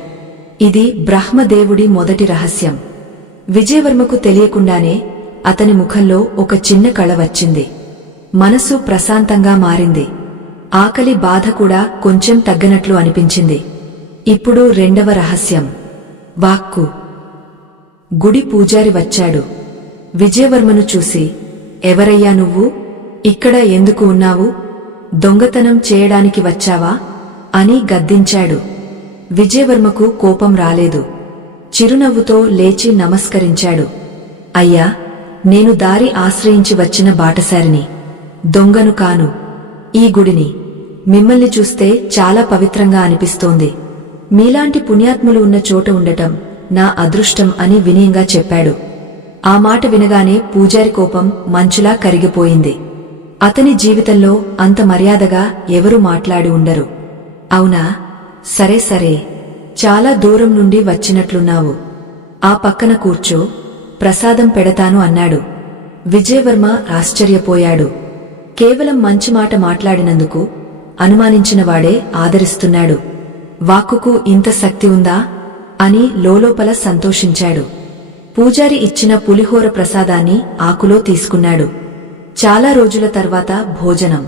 ఇది బ్రహ్మదేవుడి మొదటి రహస్యం. విజయవర్మకు తెలియకుండానే అతని ముఖంలో ఒక చిన్న కళ వచ్చింది. మనసు ప్రశాంతంగా మారింది. ఆకలి బాధ కూడా కొంచెం తగ్గనట్లు అనిపించింది. ఇప్పుడు 2వ రహస్యం, వాక్కు. గుడి పూజారి వచ్చాడు. విజయవర్మను చూసి, ఎవరయ్యా నువ్వు? ఇక్కడ ఎందుకు ఉన్నావు? దొంగతనం చేయడానికి వచ్చావా అని గద్దించాడు. విజయవర్మకు కోపం రాలేదు. చిరునవ్వుతో లేచి నమస్కరించాడు. అయ్యా, నేను దారి ఆశ్రయించి వచ్చిన బాటసారిని, దొంగను కాను. ఈ గుడిని, మిమ్మల్ని చూస్తే చాలా పవిత్రంగా అనిపిస్తోంది. మీలాంటి పుణ్యాత్ములు ఉన్న చోట ఉండటం నా అదృష్టం అని వినయంగా చెప్పాడు. ఆ మాట వినగానే పూజారి కోపం మంచులా కరిగిపోయింది. అతని జీవితంలో అంత మర్యాదగా ఎవరూ మాట్లాడి ఉండరు. అవునా, సరే సరే, చాలా దూరం నుండి వచ్చినట్లున్నావు. ఆ పక్కన కూర్చో, ప్రసాదం పెడతాను అన్నాడు. విజయవర్మ ఆశ్చర్యపోయాడు. కేవలం మంచి మాట మాట్లాడినందుకు అనుమానించినవాడే ఆదరిస్తున్నాడు. వాక్కుకు ఇంత శక్తి ఉందా అని లోలోపల సంతోషించాడు. పూజారి ఇచ్చిన పులిహోర ప్రసాదాన్ని ఆకులో తీసుకున్నాడు. చాలా రోజుల తర్వాత భోజనం.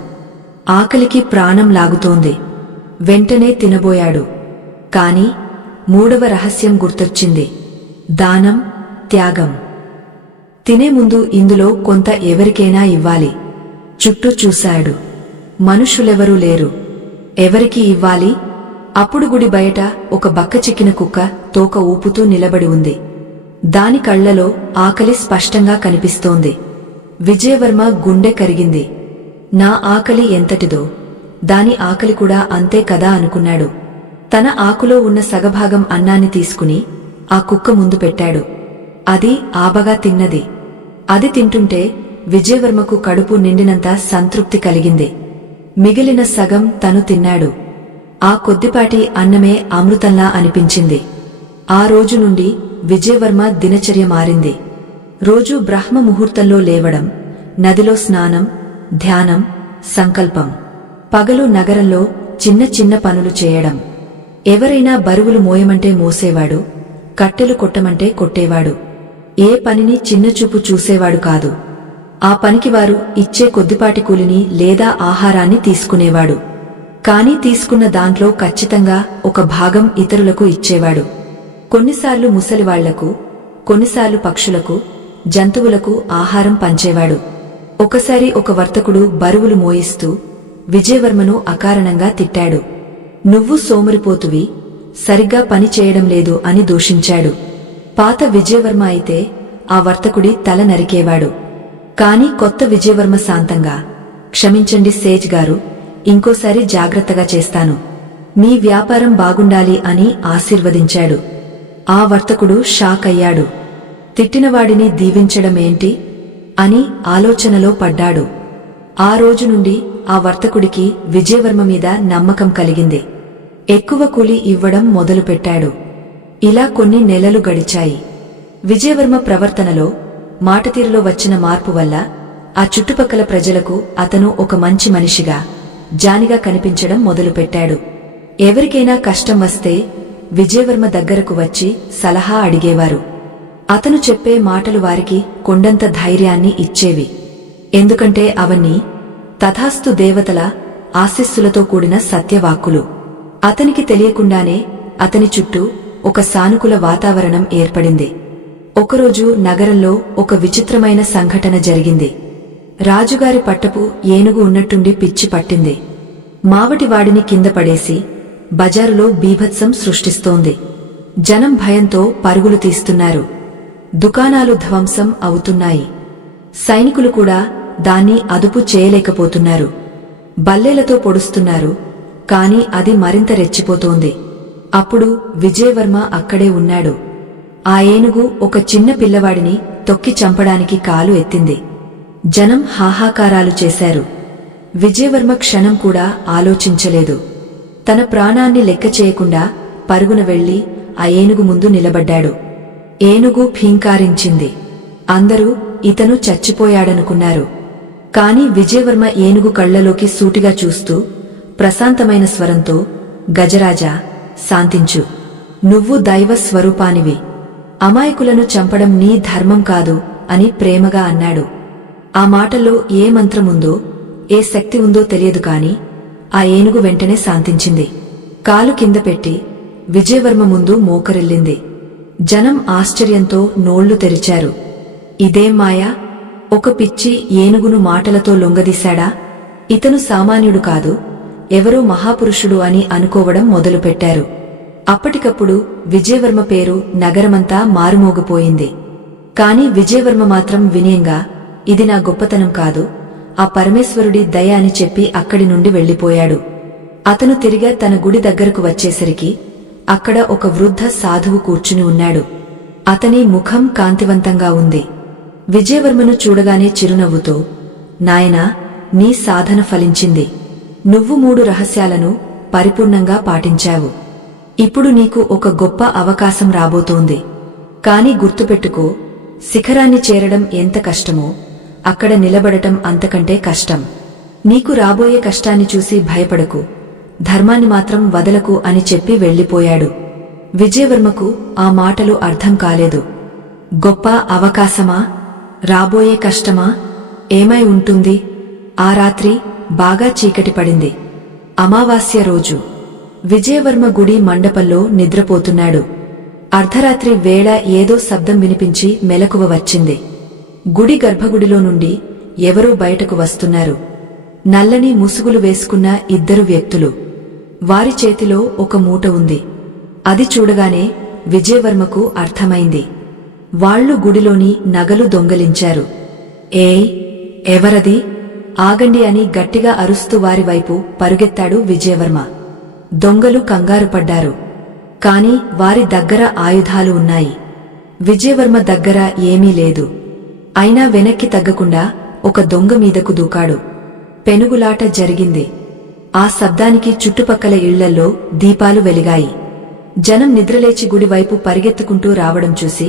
ఆకలికి ప్రాణం లాగుతోంది. వెంటనే తినబోయాడు. కాని 3వ రహస్యం గుర్తొచ్చింది, దానం, త్యాగం. తినే ముందు ఇందులో కొంత ఎవరికైనా ఇవ్వాలి. చుట్టూ చూశాడు. మనుషులెవరూ లేరు. ఎవరికి ఇవ్వాలి? అప్పుడు గుడి బయట ఒక బక్కచిక్కిన కుక్క తోక ఊపుతూ నిలబడి ఉంది. దాని కళ్లలో ఆకలి స్పష్టంగా కనిపిస్తోంది. విజయవర్మ గుండె కరిగింది. నా ఆకలి ఎంతటిదో దాని ఆకలి కూడా అంతే కదా అనుకున్నాడు. తన ఆకులో ఉన్న సగభాగం అన్నాన్ని తీసుకుని ఆ కుక్క ముందు పెట్టాడు. అది ఆబగా తిన్నది. అది తింటుంటే విజయవర్మకు కడుపు నిండినంత సంతృప్తి కలిగింది. మిగిలిన సగం తను తిన్నాడు. ఆ కొద్దిపాటి అన్నమే అమృతంలా అనిపించింది. ఆ రోజు నుండి విజయవర్మ దినచర్య మారింది. రోజూ బ్రహ్మ ముహూర్తంలో లేవడం, నదిలో స్నానం, ధ్యానం, సంకల్పం. పగలు నగరంలో చిన్న చిన్న పనులు చేయడం. ఎవరైనా బరువులు మోయమంటే మోసేవాడు, కట్టెలు కొట్టమంటే కొట్టేవాడు. ఏ పనిని చిన్నచూపు చూసేవాడు కాదు. ఆ పనికి వారు ఇచ్చే కొద్దిపాటి కూలిని లేదా ఆహారాన్ని తీసుకునేవాడు. కాని తీసుకున్న దాంట్లో ఖచ్చితంగా ఒక భాగం ఇతరులకు ఇచ్చేవాడు. కొన్నిసార్లు ముసలివాళ్లకు, కొన్నిసార్లు పక్షులకు, జంతువులకు ఆహారం పంచేవాడు. ఒకసారి ఒక వర్తకుడు బరువులు మోయిస్తూ విజయవర్మను అకారణంగా తిట్టాడు. నువ్వు సోమరిపోతువి, సరిగ్గా పని చేయడం లేదు అని దూషించాడు. పాత విజయవర్మ అయితే ఆ వర్తకుడి తల నరికేవాడు. కాని కొత్త విజయవర్మ శాంతంగా, క్షమించండి సేజ్ గారు, ఇంకోసారి జాగ్రత్తగా చేస్తాను, మీ వ్యాపారం బాగుండాలి అని ఆశీర్వదించాడు. ఆ వర్తకుడు షాక్ అయ్యాడు. తిట్టినవాడిని దీవించడమేంటి అని ఆలోచనలో పడ్డాడు. ఆ రోజు నుండి ఆ వర్తకుడికి విజయవర్మ మీద నమ్మకం కలిగింది. ఎక్కువ కూలి ఇవ్వడం మొదలుపెట్టాడు. ఇలా కొన్ని నెలలు గడిచాయి. విజయవర్మ ప్రవర్తనలో, మాటతీరులో వచ్చిన మార్పు వల్ల ఆ చుట్టుపక్కల ప్రజలకు అతను ఒక మంచి మనిషిగా, జానిగా కనిపించడం మొదలుపెట్టాడు. ఎవరికైనా కష్టం వస్తే విజయవర్మ దగ్గరకు వచ్చి సలహా అడిగేవారు. అతను చెప్పే మాటలు వారికి కొండంత ధైర్యాన్ని ఇచ్చేవి. ఎందుకంటే అవన్నీ తథాస్తు దేవతల ఆశీస్సులతో కూడిన సత్యవాక్కులు. అతనికి తెలియకుండానే అతని చుట్టూ ఒక సానుకూల వాతావరణం ఏర్పడింది. ఒకరోజు నగరంలో ఒక విచిత్రమైన సంఘటన జరిగింది. రాజుగారి పట్టపు ఏనుగు ఉన్నట్టుండి పిచ్చి పట్టింది. మావటివాడిని కింద పడేసి బజారులో బీభత్సం సృష్టిస్తోంది. జనం భయంతో పరుగులు తీస్తున్నారు. దుకాణాలు ధ్వంసం అవుతున్నాయి. సైనికులు కూడా దాన్ని అదుపు చేయలేకపోతున్నారు. బల్లేలతో పొడుస్తున్నారు, కాని అది మరింత రెచ్చిపోతోంది. అప్పుడు విజయవర్మ అక్కడే ఉన్నాడు. ఆ ఏనుగు ఒక చిన్న పిల్లవాడిని తొక్కి చంపడానికి కాలు ఎత్తింది. జనం హాహాకారాలు చేశారు. విజయవర్మ క్షణం కూడా ఆలోచించలేదు. తన ప్రాణాన్ని లెక్క చేయకుండా పరుగున వెళ్లి ఆ ఏనుగు ముందు నిలబడ్డాడు. ఏనుగు భీంకారించింది. అందరూ ఇతను చచ్చిపోయాడనుకున్నారు. కాని విజయవర్మ ఏనుగు కళ్లలోకి సూటిగా చూస్తూ ప్రశాంతమైన స్వరంతో, గజరాజా, శాంతించు, నువ్వు దైవ స్వరూపానివి, అమాయకులను చంపడం నీ ధర్మం కాదు అని ప్రేమగా అన్నాడు. ఆ మాటల్లో ఏ మంత్రముందో, ఏ శక్తి ఉందో తెలియదు కాని ఆ ఏనుగు వెంటనే శాంతించింది. కాలు కింద పెట్టి విజయవర్మ ముందు మోకరిల్లింది. జనం ఆశ్చర్యంతో నోళ్లు తెరిచారు. ఇదేం మాయా, ఒక పిచ్చి ఏనుగును మాటలతో లొంగదీశాడా? ఇతను సామాన్యుడు కాదు, ఎవరో మహాపురుషుడు అని అనుకోవడం మొదలుపెట్టారు. అప్పటికప్పుడు విజయవర్మ పేరు నగరమంతా మారుమోగిపోయింది. కాని విజయవర్మ మాత్రం వినయంగా, ఇది నా గొప్పతనం కాదు, ఆ పరమేశ్వరుడి దయ అని చెప్పి అక్కడి నుండి వెళ్లిపోయాడు. అతను తిరిగా తన గుడి దగ్గరకు వచ్చేసరికి అక్కడ ఒక వృద్ధ సాధువు కూర్చుని ఉన్నాడు. అతని ముఖం కాంతివంతంగా ఉంది. విజయవర్మను చూడగానే చిరునవ్వుతో, నాయనా, నీ సాధన ఫలించింది. నువ్వు 3 రహస్యాలను పరిపూర్ణంగా పాటించావు. ఇప్పుడు నీకు ఒక గొప్ప అవకాశం రాబోతోంది. కాని గుర్తుపెట్టుకో, శిఖరాన్ని చేరడం ఎంత కష్టమో అక్కడ నిలబడటం అంతకంటే కష్టం. నీకు రాబోయే కష్టాన్ని చూసి భయపడకు, ధర్మాన్ని మాత్రం వదలకు అని చెప్పి వెళ్లిపోయాడు. విజయవర్మకు ఆ మాటలు అర్థం కాలేదు. గొప్ప అవకాశమా, రాబోయే కష్టమా, ఏమై ఉంటుంది? ఆ రాత్రి బాగా చీకటి పడింది. అమావాస్య రోజు. విజయవర్మ గుడి మండపంలో నిద్రపోతున్నాడు. అర్ధరాత్రి వేళ ఏదో శబ్దం వినిపించి మెలకువ వచ్చింది. గుడి గర్భగుడిలో నుండి ఎవరో బయటకు వస్తున్నారు. నల్లని ముసుగులు వేసుకున్న 2 వ్యక్తులు. వారి చేతిలో ఒక మూట ఉంది. అది చూడగానే విజయవర్మకు అర్థమైంది. వాళ్లు గుడిలోని నగలు దొంగలించారు. ఏయ్, ఎవరది? ఆగండి అని గట్టిగా అరుస్తూ వారి వైపు పరుగెత్తాడు విజయవర్మ. దొంగలు కంగారుపడ్డారు. కాని వారి దగ్గర ఆయుధాలు ఉన్నాయి. విజయవర్మ దగ్గర ఏమీ లేదు. అయినా వెనక్కి తగ్గకుండా ఒక దొంగ మీదకు దూకాడు. పెనుగులాట జరిగింది. ఆ శబ్దానికి చుట్టుపక్కల ఇళ్లల్లో దీపాలు వెలిగాయి. జనం నిద్రలేచి గుడివైపు పరిగెత్తుకుంటూ రావడం చూసి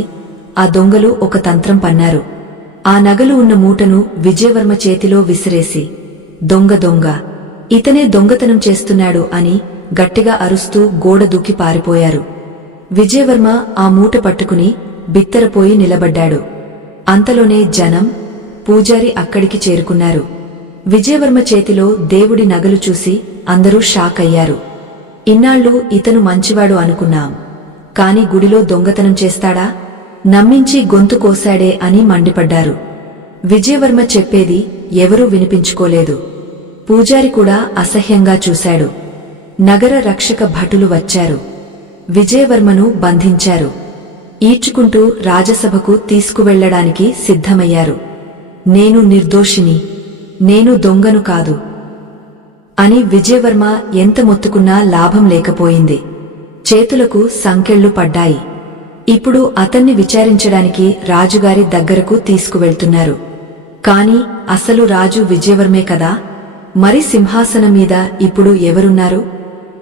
ఆ దొంగలు ఒక తంత్రం పన్నారు. ఆ నగలు ఉన్న మూటను విజయవర్మ చేతిలో విసిరేసి, దొంగ దొంగ, ఇతనే దొంగతనం చేస్తున్నాడు అని గట్టిగా అరుస్తూ గోడ దూకి పారిపోయారు. విజయవర్మ ఆ మూట పట్టుకుని బిత్తరపోయి నిలబడ్డాడు. అంతలోనే జనం, పూజారి అక్కడికి చేరుకున్నారు. విజయవర్మ చేతిలో దేవుడి నగలు చూసి అందరూ షాక్ అయ్యారు. ఇన్నాళ్లు ఇతను మంచివాడు అనుకున్నాం, కాని గుడిలో దొంగతనం చేస్తాడా, నమ్మించి గొంతు కోశాడే అని మండిపడ్డారు. విజయవర్మ చెప్పేది ఎవరూ వినిపించుకోలేదు. పూజారి కూడా అసహ్యంగా చూశాడు. నగర రక్షక భటులు వచ్చారు. విజయవర్మను బంధించారు. ఈడ్చుకుంటూ రాజసభకు తీసుకువెళ్లడానికి సిద్ధమయ్యారు. నేను నిర్దోషిని, నేను దొంగను కాదు అని విజయవర్మ ఎంత మొత్తుకున్నా లాభం లేకపోయింది. చేతులకు సంకెళ్లు పడ్డాయి. ఇప్పుడు అతన్ని విచారించడానికి రాజుగారి దగ్గరకు తీసుకువెళ్తున్నారు. కాని అసలు రాజు విజయవర్మే కదా, మరి సింహాసనం మీద ఇప్పుడు ఎవరున్నారు?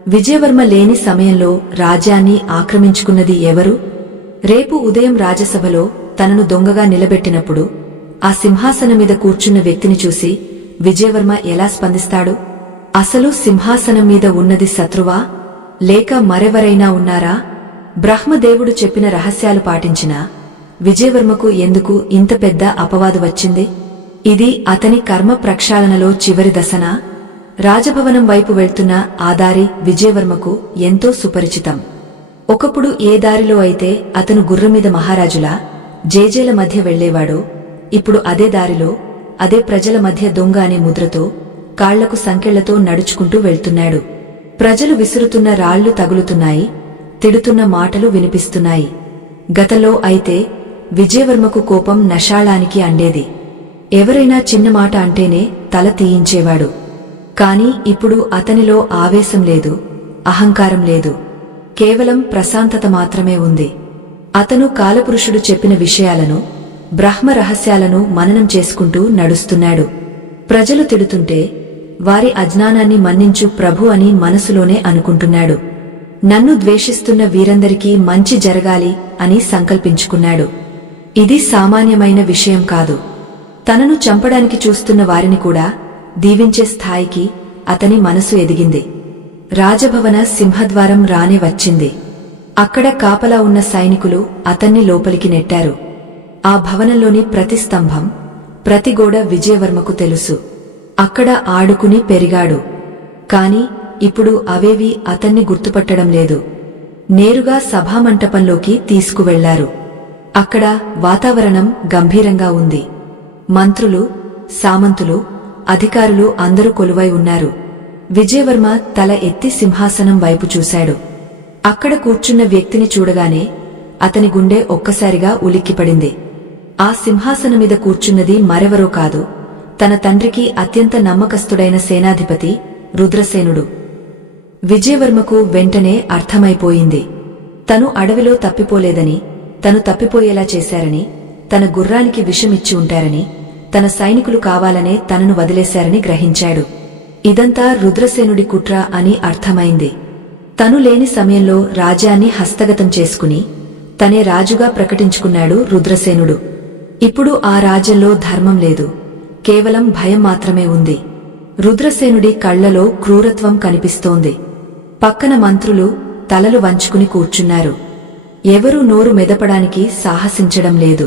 విజయవర్మ లేని సమయంలో రాజ్యాన్ని ఆక్రమించుకున్నది ఎవరు? రేపు ఉదయం రాజసభలో తనను దొంగగా నిలబెట్టినప్పుడు ఆ సింహాసనం మీద కూర్చున్న వ్యక్తిని చూసి విజయవర్మ ఎలా స్పందిస్తాడు? అసలు సింహాసనం మీద ఉన్నది శత్రువా, లేక మరెవరైనా ఉన్నారా? బ్రహ్మదేవుడు చెప్పిన రహస్యాలు పాటించినా విజయవర్మకు ఎందుకు ఇంత పెద్ద అపవాదు వచ్చింది? ఇది అతని కర్మ ప్రక్షాళనలో చివరి దశనా? రాజభవనం వైపు వెళ్తున్న ఆ దారి విజయవర్మకు ఎంతో సుపరిచితం. ఒకప్పుడు ఏ దారిలో అయితే అతను గుర్రమీద మహారాజులా జేజేల మధ్య వెళ్లేవాడో, ఇప్పుడు అదే దారిలో అదే ప్రజల మధ్య దొంగ అనే ముద్రతో కాళ్లకు సంకెళ్లతో నడుచుకుంటూ వెళ్తున్నాడు. ప్రజలు విసురుతున్న రాళ్లు తగులుతున్నాయి, తిడుతున్న మాటలు వినిపిస్తున్నాయి. గతంలో అయితే విజయవర్మకు కోపం నషాళానికి అండేది. ఎవరైనా చిన్న మాట అంటేనే తల తీయించేవాడు. కాని ఇప్పుడు అతనిలో ఆవేశం లేదు, అహంకారం లేదు, కేవలం ప్రశాంతత మాత్రమే ఉంది. అతను కాలపురుషుడు చెప్పిన విషయాలను, బ్రహ్మ రహస్యాలను మననం చేసుకుంటూ నడుస్తున్నాడు. ప్రజలు తిడుతుంటే వారి అజ్ఞానాన్ని మన్నించు ప్రభు అని మనసులోనే అనుకుంటున్నాడు. నన్ను ద్వేషిస్తున్న వీరందరికీ మంచి జరగాలి అని సంకల్పించుకున్నాడు. ఇది సామాన్యమైన విషయం కాదు. తనను చంపడానికి చూస్తున్న వారిని కూడా దీవించే స్థాయికి అతని మనసు ఎదిగింది. రాజభవన సింహద్వారం రానే వచ్చింది. అక్కడ కాపలా ఉన్న సైనికులు అతన్ని లోపలికి నెట్టారు. ఆ భవనంలోని ప్రతి స్తంభం, ప్రతి గోడ విజయవర్మకు తెలుసు. అక్కడ ఆడుకుని పెరిగాడు. కాని ఇప్పుడు అవేవి అతన్ని గుర్తుపట్టడం లేదు. నేరుగా సభామంటపంలోకి తీసుకువెళ్లారు. అక్కడ వాతావరణం గంభీరంగా ఉంది. మంత్రులు, సామంతులు, అధికారులు అందరూ కొలువై ఉన్నారు. విజయవర్మ తల ఎత్తి సింహాసనం వైపు చూశాడు. అక్కడ కూర్చున్న వ్యక్తిని చూడగానే అతని గుండె ఒక్కసారిగా ఉలిక్కిపడింది. ఆ సింహాసనం మీద కూర్చున్నది మరెవరో కాదు, తన తండ్రికి అత్యంత నమ్మకస్తుడైన సేనాధిపతి రుద్రసేనుడు. విజయవర్మకు వెంటనే అర్థమైపోయింది. తను అడవిలో తప్పిపోలేదని, తను తప్పిపోయేలా చేశారని, తన గుర్రానికి విషమిచ్చి ఉంటారని, తన సైనికులు కావాలనే తనను వదిలేశారని గ్రహించాడు. ఇదంతా రుద్రసేనుడి కుట్ర అని అర్థమైంది. తను లేని సమయంలో రాజ్యాన్ని హస్తగతం చేసుకుని తనే రాజుగా ప్రకటించుకున్నాడు రుద్రసేనుడు. ఇప్పుడు ఆ రాజ్యంలో ధర్మం లేదు, కేవలం భయం మాత్రమే ఉంది. రుద్రసేనుడి కళ్లలో క్రూరత్వం కనిపిస్తోంది. పక్కన మంత్రులు తలలు వంచుకుని కూర్చున్నారు. ఎవరూ నోరు మెదపడానికి సాహసించడం లేదు.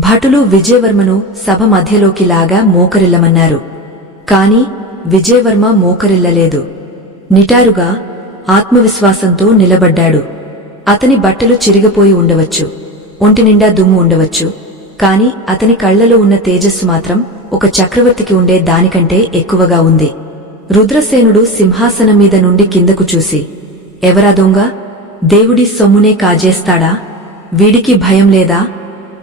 భటులు విజయవర్మను సభ మధ్యలోకి లాగా మోకరిల్లమన్నారు. కాని విజయవర్మ మోకరిల్లలేదు. నిటారుగా, ఆత్మవిశ్వాసంతో నిలబడ్డాడు. అతని బట్టలు చిరిగిపోయి ఉండవచ్చు, ఒంటినిండా దుమ్ము ఉండవచ్చు, కాని అతని కళ్లలో ఉన్న తేజస్సు మాత్రం ఒక చక్రవర్తికి ఉండే దానికంటే ఎక్కువగా ఉంది. రుద్రసేనుడు సింహాసనం మీద నుండి కిందకు చూసి, ఎవరా దొంగ? దేవుడి సొమ్మునే కాజేస్తాడా? వీడికి భయం లేదా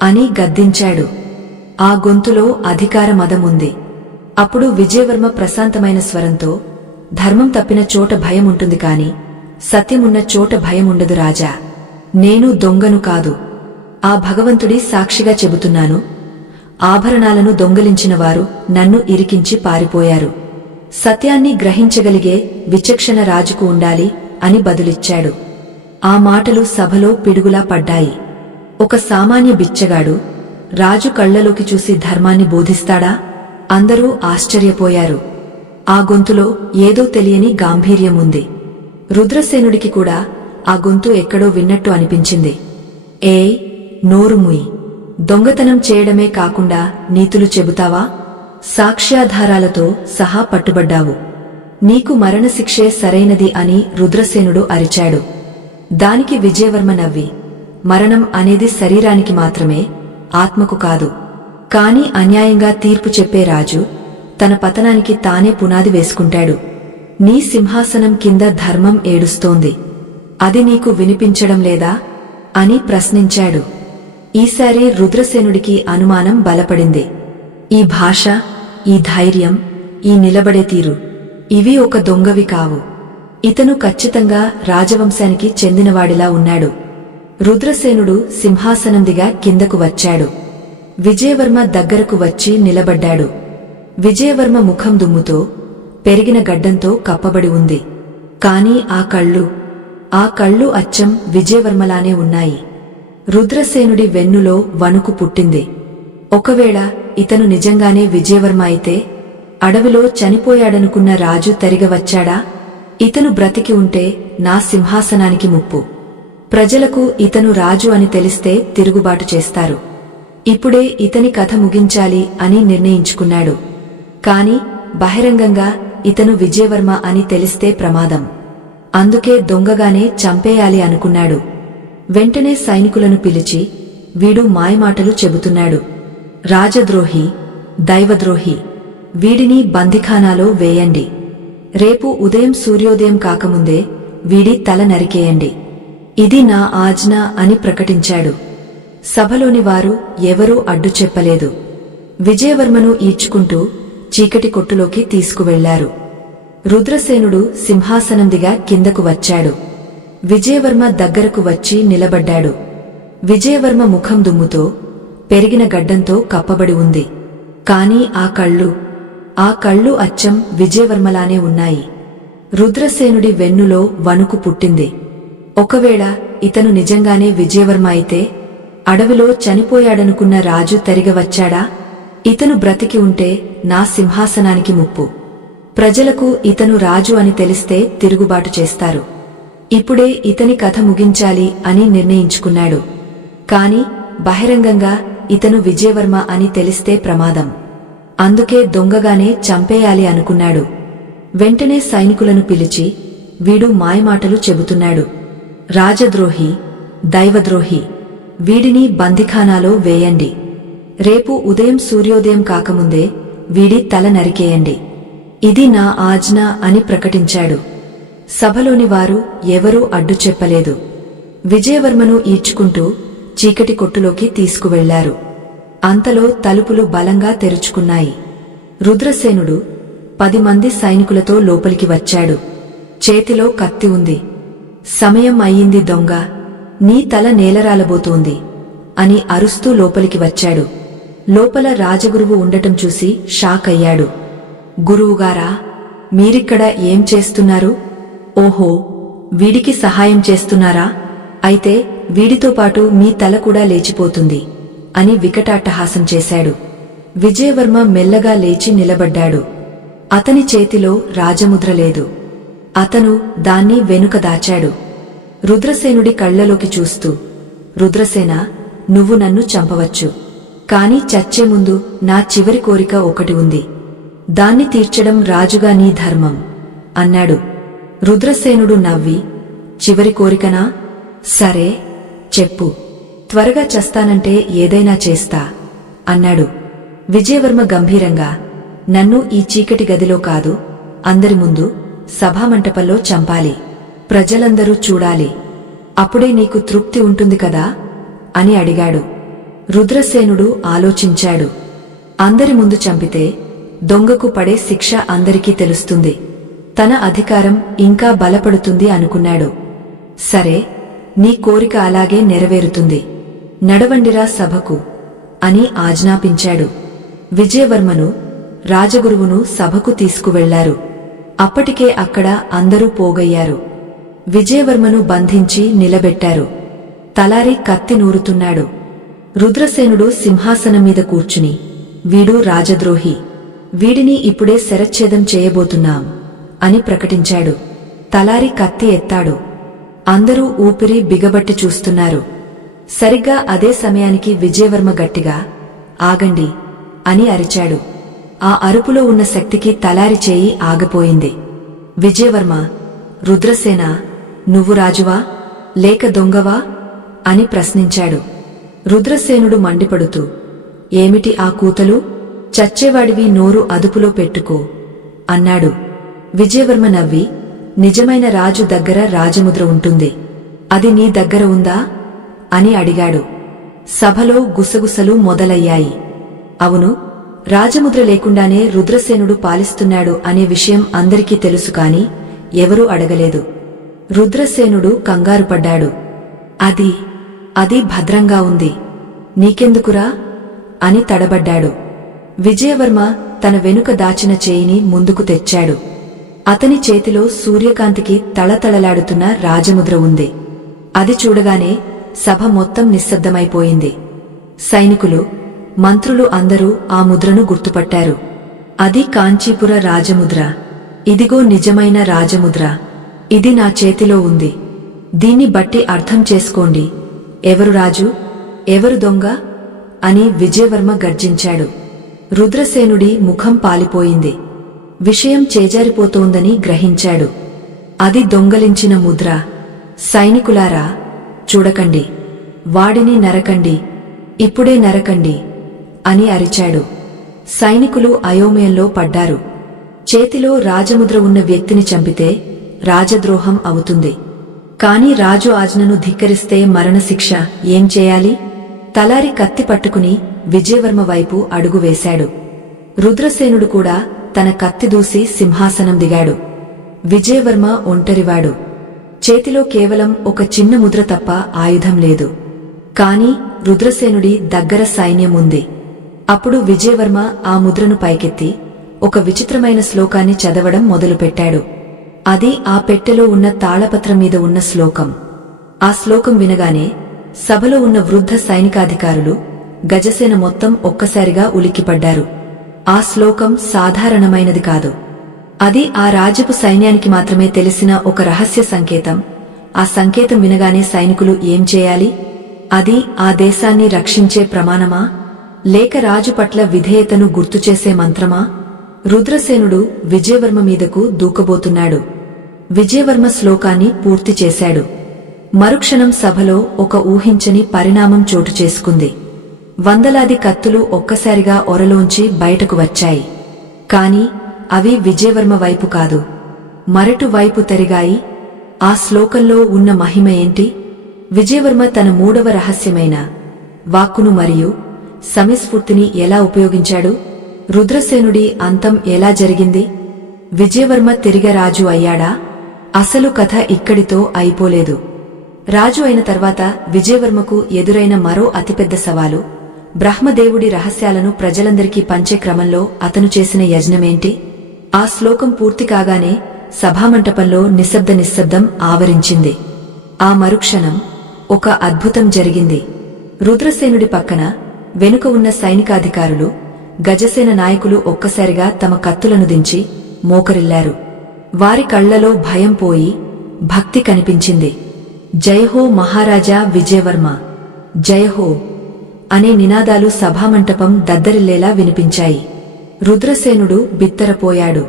అని గద్దించాడు. ఆ గొంతులో అధికార మదముంది. అప్పుడు విజయవర్మ ప్రశాంతమైన స్వరంతో, ధర్మం తప్పిన చోట భయం ఉంటుంది కాని సత్యమున్న చోట భయముండదు రాజా. నేను దొంగను కాదు. ఆ భగవంతుడి సాక్షిగా చెబుతున్నాను, ఆభరణాలను దొంగిలించినవారు నన్ను ఇరికించి పారిపోయారు. సత్యాన్ని గ్రహించగలిగే విచక్షణ రాజుకు ఉండాలి అని బదులిచ్చాడు. ఆ మాటలు సభలో పిడుగులా పడ్డాయి. ఒక సామాన్య బిచ్చగాడు రాజు కళ్లలోకి చూసి ధర్మాన్ని బోధిస్తాడా? అందరూ ఆశ్చర్యపోయారు. ఆ గొంతులో ఏదో తెలియని గాంభీర్యముంది. రుద్రసేనుడికి కూడా ఆ గొంతు ఎక్కడో విన్నట్టు అనిపించింది. ఏయ్, నోరుముయ్! దొంగతనం చేయడమే కాకుండా నీతులు చెబుతావా? సాక్ష్యాధారాలతో సహా పట్టుబడ్డావు. నీకు మరణశిక్షే సరైనది అని రుద్రసేనుడు అరిచాడు. దానికి విజయవర్మ నవ్వి, మరణం అనేది శరీరానికి మాత్రమే, ఆత్మకు కాదు. కాని అన్యాయంగా తీర్పు చెప్పే రాజు తన పతనానికి తానే పునాది వేసుకుంటాడు. నీ సింహాసనం కింద ధర్మం ఏడుస్తోంది. అది నీకు వినిపించడం లేదా అని ప్రశ్నించాడు. ఈసారి రుద్రసేనుడికి అనుమానం బలపడింది. ఈ భాష, ఈ ధైర్యం, ఈ నిలబడే తీరు, ఇవి ఒక దొంగవి కావు. ఇతను ఖచ్చితంగా రాజవంశానికి చెందినవాడిలా ఉన్నాడు. రుద్రసేనుడు సింహాసనం దిగా కిందకు వచ్చాడు. విజయవర్మ దగ్గరకు వచ్చి నిలబడ్డాడు. విజయవర్మ ముఖం దుమ్ముతో, పెరిగిన గడ్డంతో కప్పబడి ఉంది. కాని ఆ కళ్ళు అచ్చం విజయవర్మలానే ఉన్నాయి. రుద్రసేనుడి వెన్నులో వణుకు పుట్టింది. ఒకవేళ ఇతను నిజంగానే విజయవర్మ అయితే, అడవిలో చనిపోయాడనుకున్న రాజు తరిగవచ్చాడా? ఇతను బ్రతికి ఉంటే నా సింహాసనానికి ముప్పు. ప్రజలకు ఇతను రాజు అని తెలిస్తే తిరుగుబాటు చేస్తారు. ఇప్పుడే ఇతని కథ ముగించాలి అని నిర్ణయించుకున్నాడు. కాని బహిరంగంగా ఇతను విజయవర్మ అని తెలిస్తే ప్రమాదం. అందుకే దొంగగానే చంపేయాలి అనుకున్నాడు. వెంటనే సైనికులను పిలిచి, వీడు మాయమాటలు చెబుతున్నాడు, రాజద్రోహి, దైవద్రోహి, వీడిని బందిఖానాలో వేయండి. రేపు ఉదయం సూర్యోదయం కాకముందే వీడి తల నరికేయండి. ఇది నా ఆజ్ఞ అని ప్రకటించాడు. సభలోని వారు ఎవరూ అడ్డు చెప్పలేదు. విజయవర్మను ఈడ్చుకుంటూ చీకటి కొట్టులోకి తీసుకువెళ్లారు. రుద్రసేనుడు సింహాసనం దిగా కిందకు వచ్చాడు. విజయవర్మ దగ్గరకు వచ్చి నిలబడ్డాడు. విజయవర్మ ముఖం దుమ్ముతో, పెరిగిన గడ్డంతో కప్పబడి ఉంది. కాని ఆ కళ్ళు అచ్చం విజయవర్మలానే ఉన్నాయి. రుద్రసేనుడి వెన్నులో వణుకు పుట్టింది. ఒకవేళ ఇతను నిజంగానే విజయవర్మ అయితే, అడవిలో చనిపోయాడనుకున్న రాజు తరిగవచ్చాడా? ఇతను బ్రతికి ఉంటే నా సింహాసనానికి ముప్పు. ప్రజలకు ఇతను రాజు అని తెలిస్తే తిరుగుబాటు చేస్తారు. ఇప్పుడే ఇతని కథ ముగించాలి అని నిర్ణయించుకున్నాడు. కాని బహిరంగంగా ఇతను విజయవర్మ అని తెలిస్తే ప్రమాదం. అందుకే దొంగగానే చంపేయాలి అనుకున్నాడు. వెంటనే సైనికులను పిలిచి, వీడు మాయమాటలు చెబుతున్నాడు, రాజద్రోహి, దైవద్రోహి, వీడిని బందిఖానాలో వేయండి. రేపు ఉదయం సూర్యోదయం కాకముందే వీడి తల నరికేయండి. ఇది నా ఆజ్ఞ అని ప్రకటించాడు. సభలోని వారు ఎవరూ అడ్డు చెప్పలేదు. విజయవర్మను ఈడ్చుకుంటూ చీకటి కొట్టులోకి తీసుకువెళ్లారు. అంతలో తలుపులు బలంగా తెరుచుకున్నాయి. రుద్రసేనుడు 10 మంది సైనికులతో లోపలికి వచ్చాడు. చేతిలో కత్తి ఉంది. సమయం అయ్యింది దొంగ, నీ తల నేలరాలబోతోంది అని అరుస్తూ లోపలికి వచ్చాడు. లోపల రాజగురువు ఉండటం చూసి షాక్ అయ్యాడు. గురువుగారా, మీరిక్కడ ఏం చేస్తున్నారు? ఓహో, వీడికి సహాయం చేస్తున్నారా? అయితే వీడితో పాటు మీ తల కూడా లేచిపోతుంది అని వికటాట్టహాసం చేశాడు. విజయవర్మ మెల్లగా లేచి నిలబడ్డాడు. అతని చేతిలో రాజముద్ర లేదు. అతను దాన్ని వెనుక దాచాడు. రుద్రసేనుడి కళ్లలోకి చూస్తూ, రుద్రసేన, నువ్వు నన్ను చంపవచ్చు. కాని చచ్చే ముందు నా చివరి కోరిక ఒకటి ఉంది. దాన్ని తీర్చడం రాజుగా నీ ధర్మం అన్నాడు. రుద్రసేనుడు నవ్వి, చివరి కోరికనా? సరే, చెప్పు. త్వరగా చస్తానంటే ఏదైనా చేస్తా అన్నాడు. విజయవర్మ గంభీరంగా, నన్ను ఈ చీకటి గదిలో కాదు, అందరి ముందు సభామంటపంలో చంపాలి. ప్రజలందరూ చూడాలి. అప్పుడే నీకు తృప్తి ఉంటుంది కదా అని అడిగాడు. రుద్రసేనుడు ఆలోచించాడు. అందరి ముందు చంపితే దొంగకు పడే శిక్ష అందరికీ తెలుస్తుంది. తన అధికారం ఇంకా బలపడుతుంది అనుకున్నాడు. సరే, నీ కోరిక అలాగే నెరవేరుతుంది. నడవండిరా సభకు అని ఆజ్ఞాపించాడు. విజయవర్మను రాజగురువును సభకు తీసుకువెళ్లారు. అప్పటికే అక్కడ అందరూ పోగయ్యారు. విజయవర్మను బంధించి నిలబెట్టారు. తలారి కత్తి నూరుతున్నాడు. రుద్రసేనుడు సింహాసనం మీద కూర్చుని, వీడు రాజద్రోహి, వీడిని ఇప్పుడే శరచ్ఛేదం చేయబోతున్నాం అని ప్రకటించాడు. తలారి కత్తి ఎత్తాడు. అందరూ ఊపిరి బిగబట్టి చూస్తున్నారు. సరిగ్గా అదే సమయానికి విజయవర్మ గట్టిగా, ఆగండి అని అరిచాడు. ఆ అరుపులో ఉన్న శక్తికి తలారి చేయి ఆగిపోయింది. విజయవర్మ, రుద్రసేన, నువ్వు రాజువా లేక దొంగవా అని ప్రశ్నించాడు. రుద్రసేనుడు మండిపడుతూ, ఏమిటి ఆ కూతలు? చచ్చేవాడివి, నోరు అదుపులో పెట్టుకో అన్నాడు. విజయవర్మ నవ్వి, నిజమైన రాజు దగ్గర రాజముద్ర ఉంటుంది, అది నీ దగ్గర ఉందా అని అడిగాడు. సభలో గుసగుసలు మొదలయ్యాయి. అవును, రాజముద్ర లేకుండానే రుద్రసేనుడు పాలిస్తున్నాడు అనే విషయం అందరికీ తెలుసు, కాని ఎవరూ అడగలేదు. రుద్రసేనుడు కంగారుపడ్డాడు. అది భద్రంగా ఉంది, నీకెందుకురా అని తడబడ్డాడు. విజయవర్మ తన వెనుక దాచిన చేయిని ముందుకు తెచ్చాడు. అతని చేతిలో సూర్యకాంతికి తళతళలాడుతున్న రాజముద్ర ఉంది. అది చూడగానే సభ మొత్తం నిశ్శబ్దమైపోయింది. సైనికులు, మంత్రులు అందరూ ఆ ముద్రను గుర్తుపట్టారు. అది కాంచీపుర రాజముద్ర. ఇదిగో నిజమైన రాజముద్ర. ఇది నా చేతిలో ఉంది. దీన్ని బట్టి అర్థం చేసుకోండి, ఎవరు రాజు ఎవరు దొంగ అని విజయవర్మ గర్జించాడు. రుద్రసేనుడి ముఖం పాలిపోయింది. విషయం చేజారిపోతోందని గ్రహించాడు. అది దొంగలించిన ముద్ర. సైనికులారా, చూడకండి, వాడిని నరకండి, ఇప్పుడే నరకండి అని అరిచాడు. సైనికులు అయోమయంలో పడ్డారు. చేతిలో రాజముద్ర ఉన్న వ్యక్తిని చంపితే రాజద్రోహం అవుతుంది, కాని రాజు ఆజ్ఞను ధిక్కరిస్తే మరణశిక్ష. ఏం చేయాలి? తలారి కత్తి పట్టుకుని విజయవర్మ వైపు అడుగు వేశాడు. రుద్రసేనుడు కూడా తన కత్తి దూసి సింహాసనం దిగాడు. విజయవర్మ ఒంటరివాడు. చేతిలో కేవలం ఒక చిన్న ముద్ర తప్ప ఆయుధం లేదు. కాని రుద్రసేనుడి దగ్గర సైన్యం ఉంది. అప్పుడు విజయవర్మ ఆ ముద్రను పైకెత్తి ఒక విచిత్రమైన శ్లోకాన్ని చదవడం మొదలుపెట్టాడు. అది ఆ పెట్టెలో ఉన్న తాళపత్రం మీద ఉన్న శ్లోకం. ఆ శ్లోకం వినగానే సభలో ఉన్న వృద్ధ సైనికాధికారులు, గజసేన మొత్తం ఒక్కసారిగా ఉలిక్కిపడ్డారు. ఆ శ్లోకం సాధారణమైనది కాదు. అది ఆ రాజపు సైన్యానికి మాత్రమే తెలిసిన ఒక రహస్య సంకేతం. ఆ సంకేతం వినగానే సైనికులు ఏం చేయాలి? అది ఆ దేశాన్ని రక్షించే ప్రమాణమా, లేక రాజు పట్ల విధేయతను గుర్తుచేసే మంత్రమా? రుద్రసేనుడు విజయవర్మ మీదకు దూకబోతున్నాడు. విజయవర్మ శ్లోకాన్ని పూర్తి చేశాడు. మరుక్షణం సభలో ఒక ఊహించని పరిణామం చోటు చేసుకుంది. వందలాది కత్తులు ఒక్కసారిగా ఒరలోంచి బయటకు వచ్చాయి. కాని అవి విజయవర్మ వైపు కాదు, మరటు వైపు తరిగాయి. ఆ శ్లోకంలో ఉన్న మహిమ ఏంటి? విజయవర్మ తన మూడవ రహస్యమైన వాక్కును మరియు సమయస్ఫూర్తిని ఎలా ఉపయోగించాడు? రుద్రసేనుడి అంతం ఎలా జరిగింది? విజయవర్మ తిరిగి రాజు అయ్యాడా? అసలు కథ ఇక్కడితో అయిపోలేదు. రాజు అయిన తర్వాత విజయవర్మకు ఎదురైన మరో అతిపెద్ద సవాలు బ్రహ్మదేవుడి రహస్యాలను ప్రజలందరికీ పంచే క్రమంలో అతను చేసిన యజ్ఞమేంటి? ఆ శ్లోకం పూర్తి కాగానే సభామంటపంలో నిశ్శబ్దం ఆవరించింది. ఆ మరుక్షణం ఒక అద్భుతం జరిగింది. రుద్రసేనుడి పక్కన వెనుక ఉన్న సైనికాధికారులు, గజసేన నాయకులు ఒక్కసారిగా తమ కత్తులను దించి మోకరిల్లారు. వారి కళ్లలో భయం పోయి భక్తి కనిపించింది. జయహో మహారాజా విజయవర్మ, జయహో అనే నినాదాలు సభామంటపం దద్దరిల్లేలా వినిపించాయి. రుద్రసేనుడు బిత్తరపోయాడు.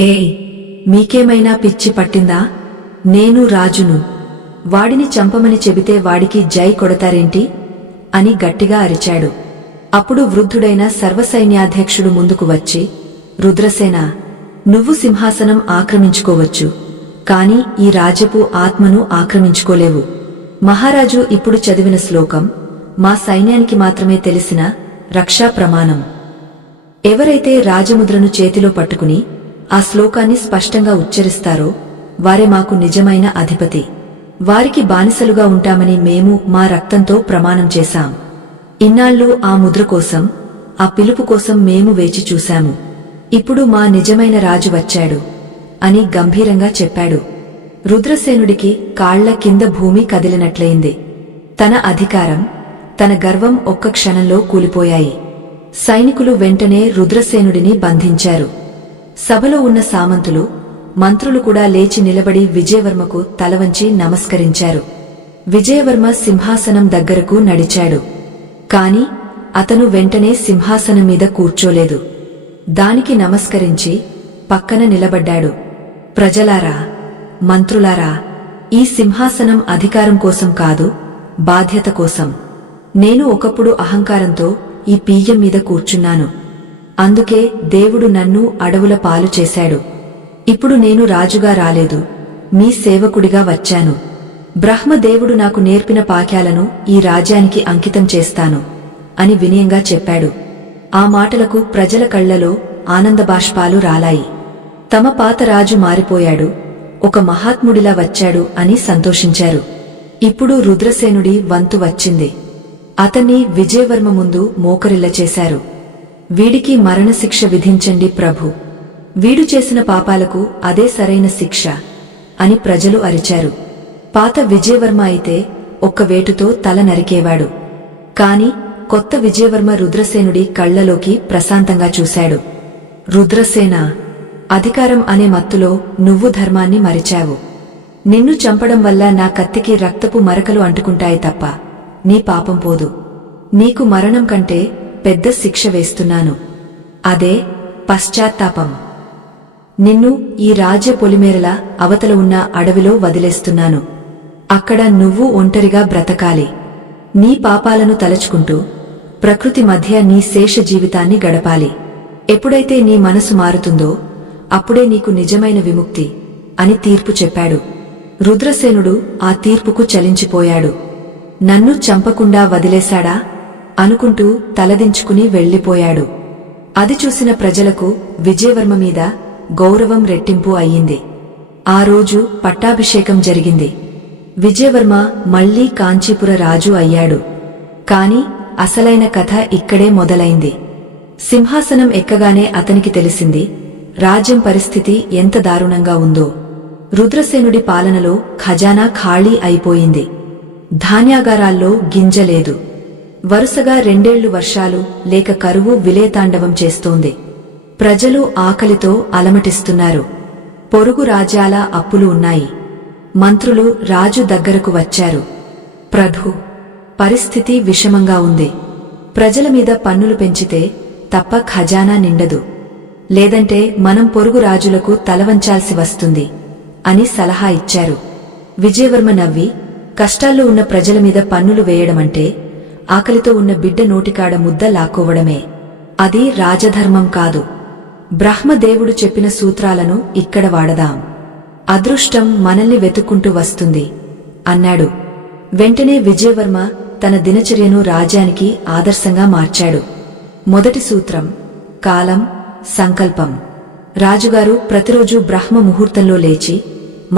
ఏయ్, మీకేమైనా పిచ్చి పట్టిందా? నేను రాజును. వాడిని చంపమని చెబితే వాడికి జై కొడతారేంటి అని గట్టిగా అరిచాడు. అప్పుడు వృద్ధుడైన సర్వసైన్యాధ్యక్షుడు ముందుకు వచ్చి, రుద్రసేన, నువ్వు సింహాసనం ఆక్రమించుకోవచ్చు, కాని ఈ రాజ్యపు ఆత్మను ఆక్రమించుకోలేవు. మహారాజు ఇప్పుడు చదివిన శ్లోకం మా సైన్యానికి మాత్రమే తెలిసిన రక్షా ప్రమాణం. ఎవరైతే రాజముద్రను చేతిలో పట్టుకుని ఆ శ్లోకాన్ని స్పష్టంగా ఉచ్చరిస్తారో వారే మాకు నిజమైన అధిపతి. వారికి బానిసలుగా ఉంటామని మేము మా రక్తంతో ప్రమాణం చేశాం. ఇన్నాళ్ళు ఆ ముద్ర కోసం, ఆ పిలుపు కోసం మేము వేచి చూశాము. ఇప్పుడు మా నిజమైన రాజు వచ్చాడు అని గంభీరంగా చెప్పాడు. రుద్రసేనుడికి కాళ్ల కింద భూమి కదిలినట్లయింది. తన అధికారం, తన గర్వం ఒక్క క్షణంలో కూలిపోయాయి. సైనికులు వెంటనే రుద్రసేనుడిని బంధించారు. సభలో ఉన్న సామంతులు, మంత్రులు కూడా లేచి నిలబడి విజయవర్మకు తలవంచి నమస్కరించారు. విజయవర్మ సింహాసనం దగ్గరకు నడిచాడు. కాని అతను వెంటనే సింహాసనం మీద కూర్చోలేదు. దానికి నమస్కరించి పక్కన నిలబడ్డాడు. ప్రజలారా, మంత్రులారా, ఈ సింహాసనం అధికారం కోసం కాదు, బాధ్యత కోసం. నేను ఒకప్పుడు అహంకారంతో ఈ పీయ్యం మీద కూర్చున్నాను. అందుకే దేవుడు నన్ను అడవుల పాలు చేశాడు. ఇప్పుడు నేను రాజుగా రాలేదు, మీ సేవకుడిగా వచ్చాను. బ్రహ్మదేవుడు నాకు నేర్పిన పాఠ్యాలను ఈ రాజ్యానికి అంకితం చేస్తాను అని వినయంగా చెప్పాడు. ఆ మాటలకు ప్రజల కళ్లలో ఆనందబాష్పాలు రాలాయి. తమ పాత రాజు మారిపోయాడు, ఒక మహాత్ముడిలా వచ్చాడు అని సంతోషించారు. ఇప్పుడు రుద్రసేనుడి వంతు వచ్చింది. అతన్ని విజయవర్మ ముందు మోకరిల్ల చేశారు. వీడికి మరణశిక్ష విధించండి ప్రభు. వీడు చేసిన పాపాలకు అదే సరైన శిక్ష అని ప్రజలు అరిచారు. పాత విజయవర్మ అయితే ఒక్క వేటుతో తల నరికేవాడు. కాని కొత్త విజయవర్మ రుద్రసేనుడి కళ్లలోకి ప్రశాంతంగా చూశాడు. రుద్రసేన, అధికారం అనే మత్తులో నువ్వు ధర్మాన్ని మరిచావు. నిన్ను చంపడం వల్ల నా కత్తికి రక్తపు మరకలు అంటుకుంటాయి తప్ప నీ పాపం పోదు. నీకు మరణం కంటే పెద్ద శిక్ష వేస్తున్నాను. అదే పశ్చాత్తాపం. నిన్ను ఈ రాజ్య పొలిమేరల అవతల ఉన్న అడవిలో వదిలేస్తున్నాను. అక్కడ నువ్వు ఒంటరిగా బ్రతకాలి. నీ పాపాలను తలచుకుంటూ ప్రకృతి మధ్య నీ శేష జీవితాన్ని గడపాలి. ఎప్పుడైతే నీ మనసు మారుతుందో అప్పుడే నీకు నిజమైన విముక్తి అని తీర్పు చెప్పాడు. రుద్రసేనుడు ఆ తీర్పుకు చలించిపోయాడు. నన్ను చంపకుండా వదిలేశాడా అనుకుంటూ తలదించుకుని వెళ్లిపోయాడు. అది చూసిన ప్రజలకు విజయవర్మ మీద గౌరవం రెట్టింపు అయ్యింది. ఆ రోజు పట్టాభిషేకం జరిగింది. విజయవర్మ మళ్లీ కాంచీపుర రాజు అయ్యాడు. కాని అసలైన కథ ఇక్కడే మొదలైంది. సింహాసనం ఎక్కగానే అతనికి తెలిసింది రాజ్యం పరిస్థితి ఎంత దారుణంగా ఉందో. రుద్రసేనుడి పాలనలో ఖజానా ఖాళీ అయిపోయింది. ధాన్యాగారాల్లో గింజలేదు. వరుసగా 2 ఏళ్లు వర్షాలు లేక కరువు విలేతాండవం చేస్తోంది. ప్రజలు ఆకలితో అలమటిస్తున్నారు. పొరుగు రాజ్యాల అప్పులు ఉన్నాయి. మంత్రులు రాజు దగ్గరకు వచ్చారు. ప్రభు, పరిస్థితి విషమంగా ఉంది. ప్రజల మీద పన్నులు పెంచితే తప్ప ఖజానా నిండదు. లేదంటే మనం పొరుగు రాజులకు తలవంచాల్సి వస్తుంది అని సలహా ఇచ్చారు. విజయవర్మ నవ్వి, కష్టాల్లో ఉన్న ప్రజల మీద పన్నులు వేయడమంటే ఆకలితో ఉన్న బిడ్డ నోటికాడ ముద్ద లాక్కోవడమే. అది రాజధర్మం కాదు. బ్రహ్మదేవుడు చెప్పిన సూత్రాలను ఇక్కడ వాడదాం. అదృష్టం మనల్ని వెతుక్కుంటూ వస్తుంది అన్నాడు. వెంటనే విజయవర్మ తన దినచర్యను రాజ్యానికి ఆదర్శంగా మార్చాడు. మొదటి సూత్రం కాలం, సంకల్పం. రాజుగారు ప్రతిరోజు బ్రహ్మ ముహూర్తంలో లేచి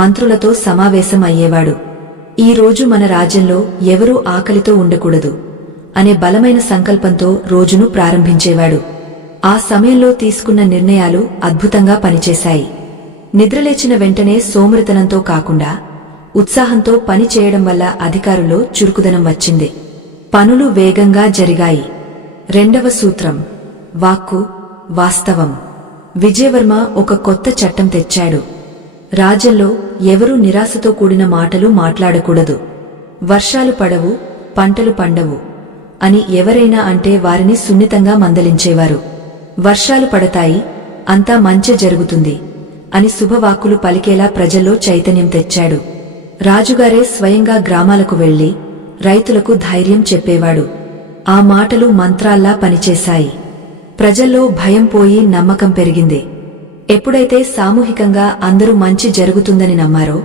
మంత్రులతో సమావేశం అయ్యేవాడు. ఈ రోజు మన రాజ్యంలో ఎవరూ ఆకలితో ఉండకూడదు అనే బలమైన సంకల్పంతో రోజును ప్రారంభించేవాడు. ఆ సమయంలో తీసుకున్న నిర్ణయాలు అద్భుతంగా పనిచేశాయి. నిద్రలేచిన వెంటనే సోమరితనంతో కాకుండా ఉత్సాహంతో పని చేయడం వల్ల అధికారుల్లో చురుకుదనం వచ్చింది. పనులు వేగంగా జరిగాయి. రెండవ సూత్రం వాక్కు, వాస్తవం. విజయవర్మ ఒక కొత్త చట్టం తెచ్చాడు. రాజ్యంలో ఎవరూ నిరాశతో కూడిన మాటలు మాట్లాడకూడదు. వర్షాలు పడవు, పంటలు పండవు అని ఎవరైనా అంటే వారిని సున్నితంగా మందలించేవారు. వర్షాలు పడతాయి, అంతా మంచి జరుగుతుంది అని శుభవాక్కులు పలికేలా ప్రజల్లో చైతన్యం తెచ్చాడు. రాజుగారే స్వయంగా గ్రామాలకు వెళ్లి రైతులకు ధైర్యం చెప్పేవాడు. ఆ మాటలు మంత్రాల్లా పనిచేశాయి. ప్రజల్లో భయం పోయి నమ్మకం పెరిగింది. ఎప్పుడైతే సామూహికంగా అందరూ మంచి జరుగుతుందని నమ్మారో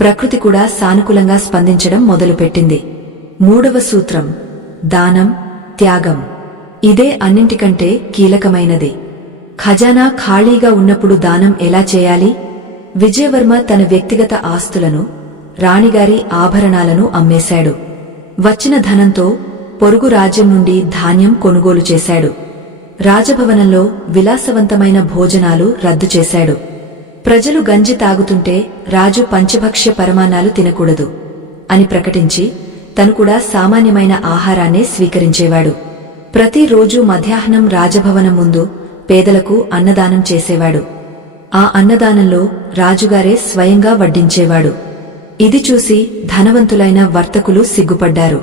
ప్రకృతి కూడా సానుకూలంగా స్పందించడం మొదలుపెట్టింది. మూడవ సూత్రం దానం, త్యాగం. ఇదే అన్నింటికంటే కీలకమైనది. ఖజానా ఖాళీగా ఉన్నప్పుడు దానం ఎలా చేయాలి? విజయవర్మ తన వ్యక్తిగత ఆస్తులను, రాణిగారి ఆభరణాలను అమ్మేశాడు. వచ్చిన ధనంతో పొరుగు రాజ్యం నుండి ధాన్యం కొనుగోలు చేశాడు. రాజభవనంలో విలాసవంతమైన భోజనాలు రద్దు చేశాడు. ప్రజలు గంజి తాగుతుంటే రాజు పంచభక్ష్య పరమాన్నాలు తినకూడదు అని ప్రకటించి తను కూడా సామాన్యమైన ఆహారాన్నే స్వీకరించేవాడు. ప్రతిరోజూ మధ్యాహ్నం రాజభవనం ముందు పేదలకు అన్నదానం చేసేవాడు. ఆ అన్నదానంలో రాజుగారే స్వయంగా వడ్డించేవాడు. ఇది చూసి ధనవంతులైన వర్తకులు సిగ్గుపడ్డారు.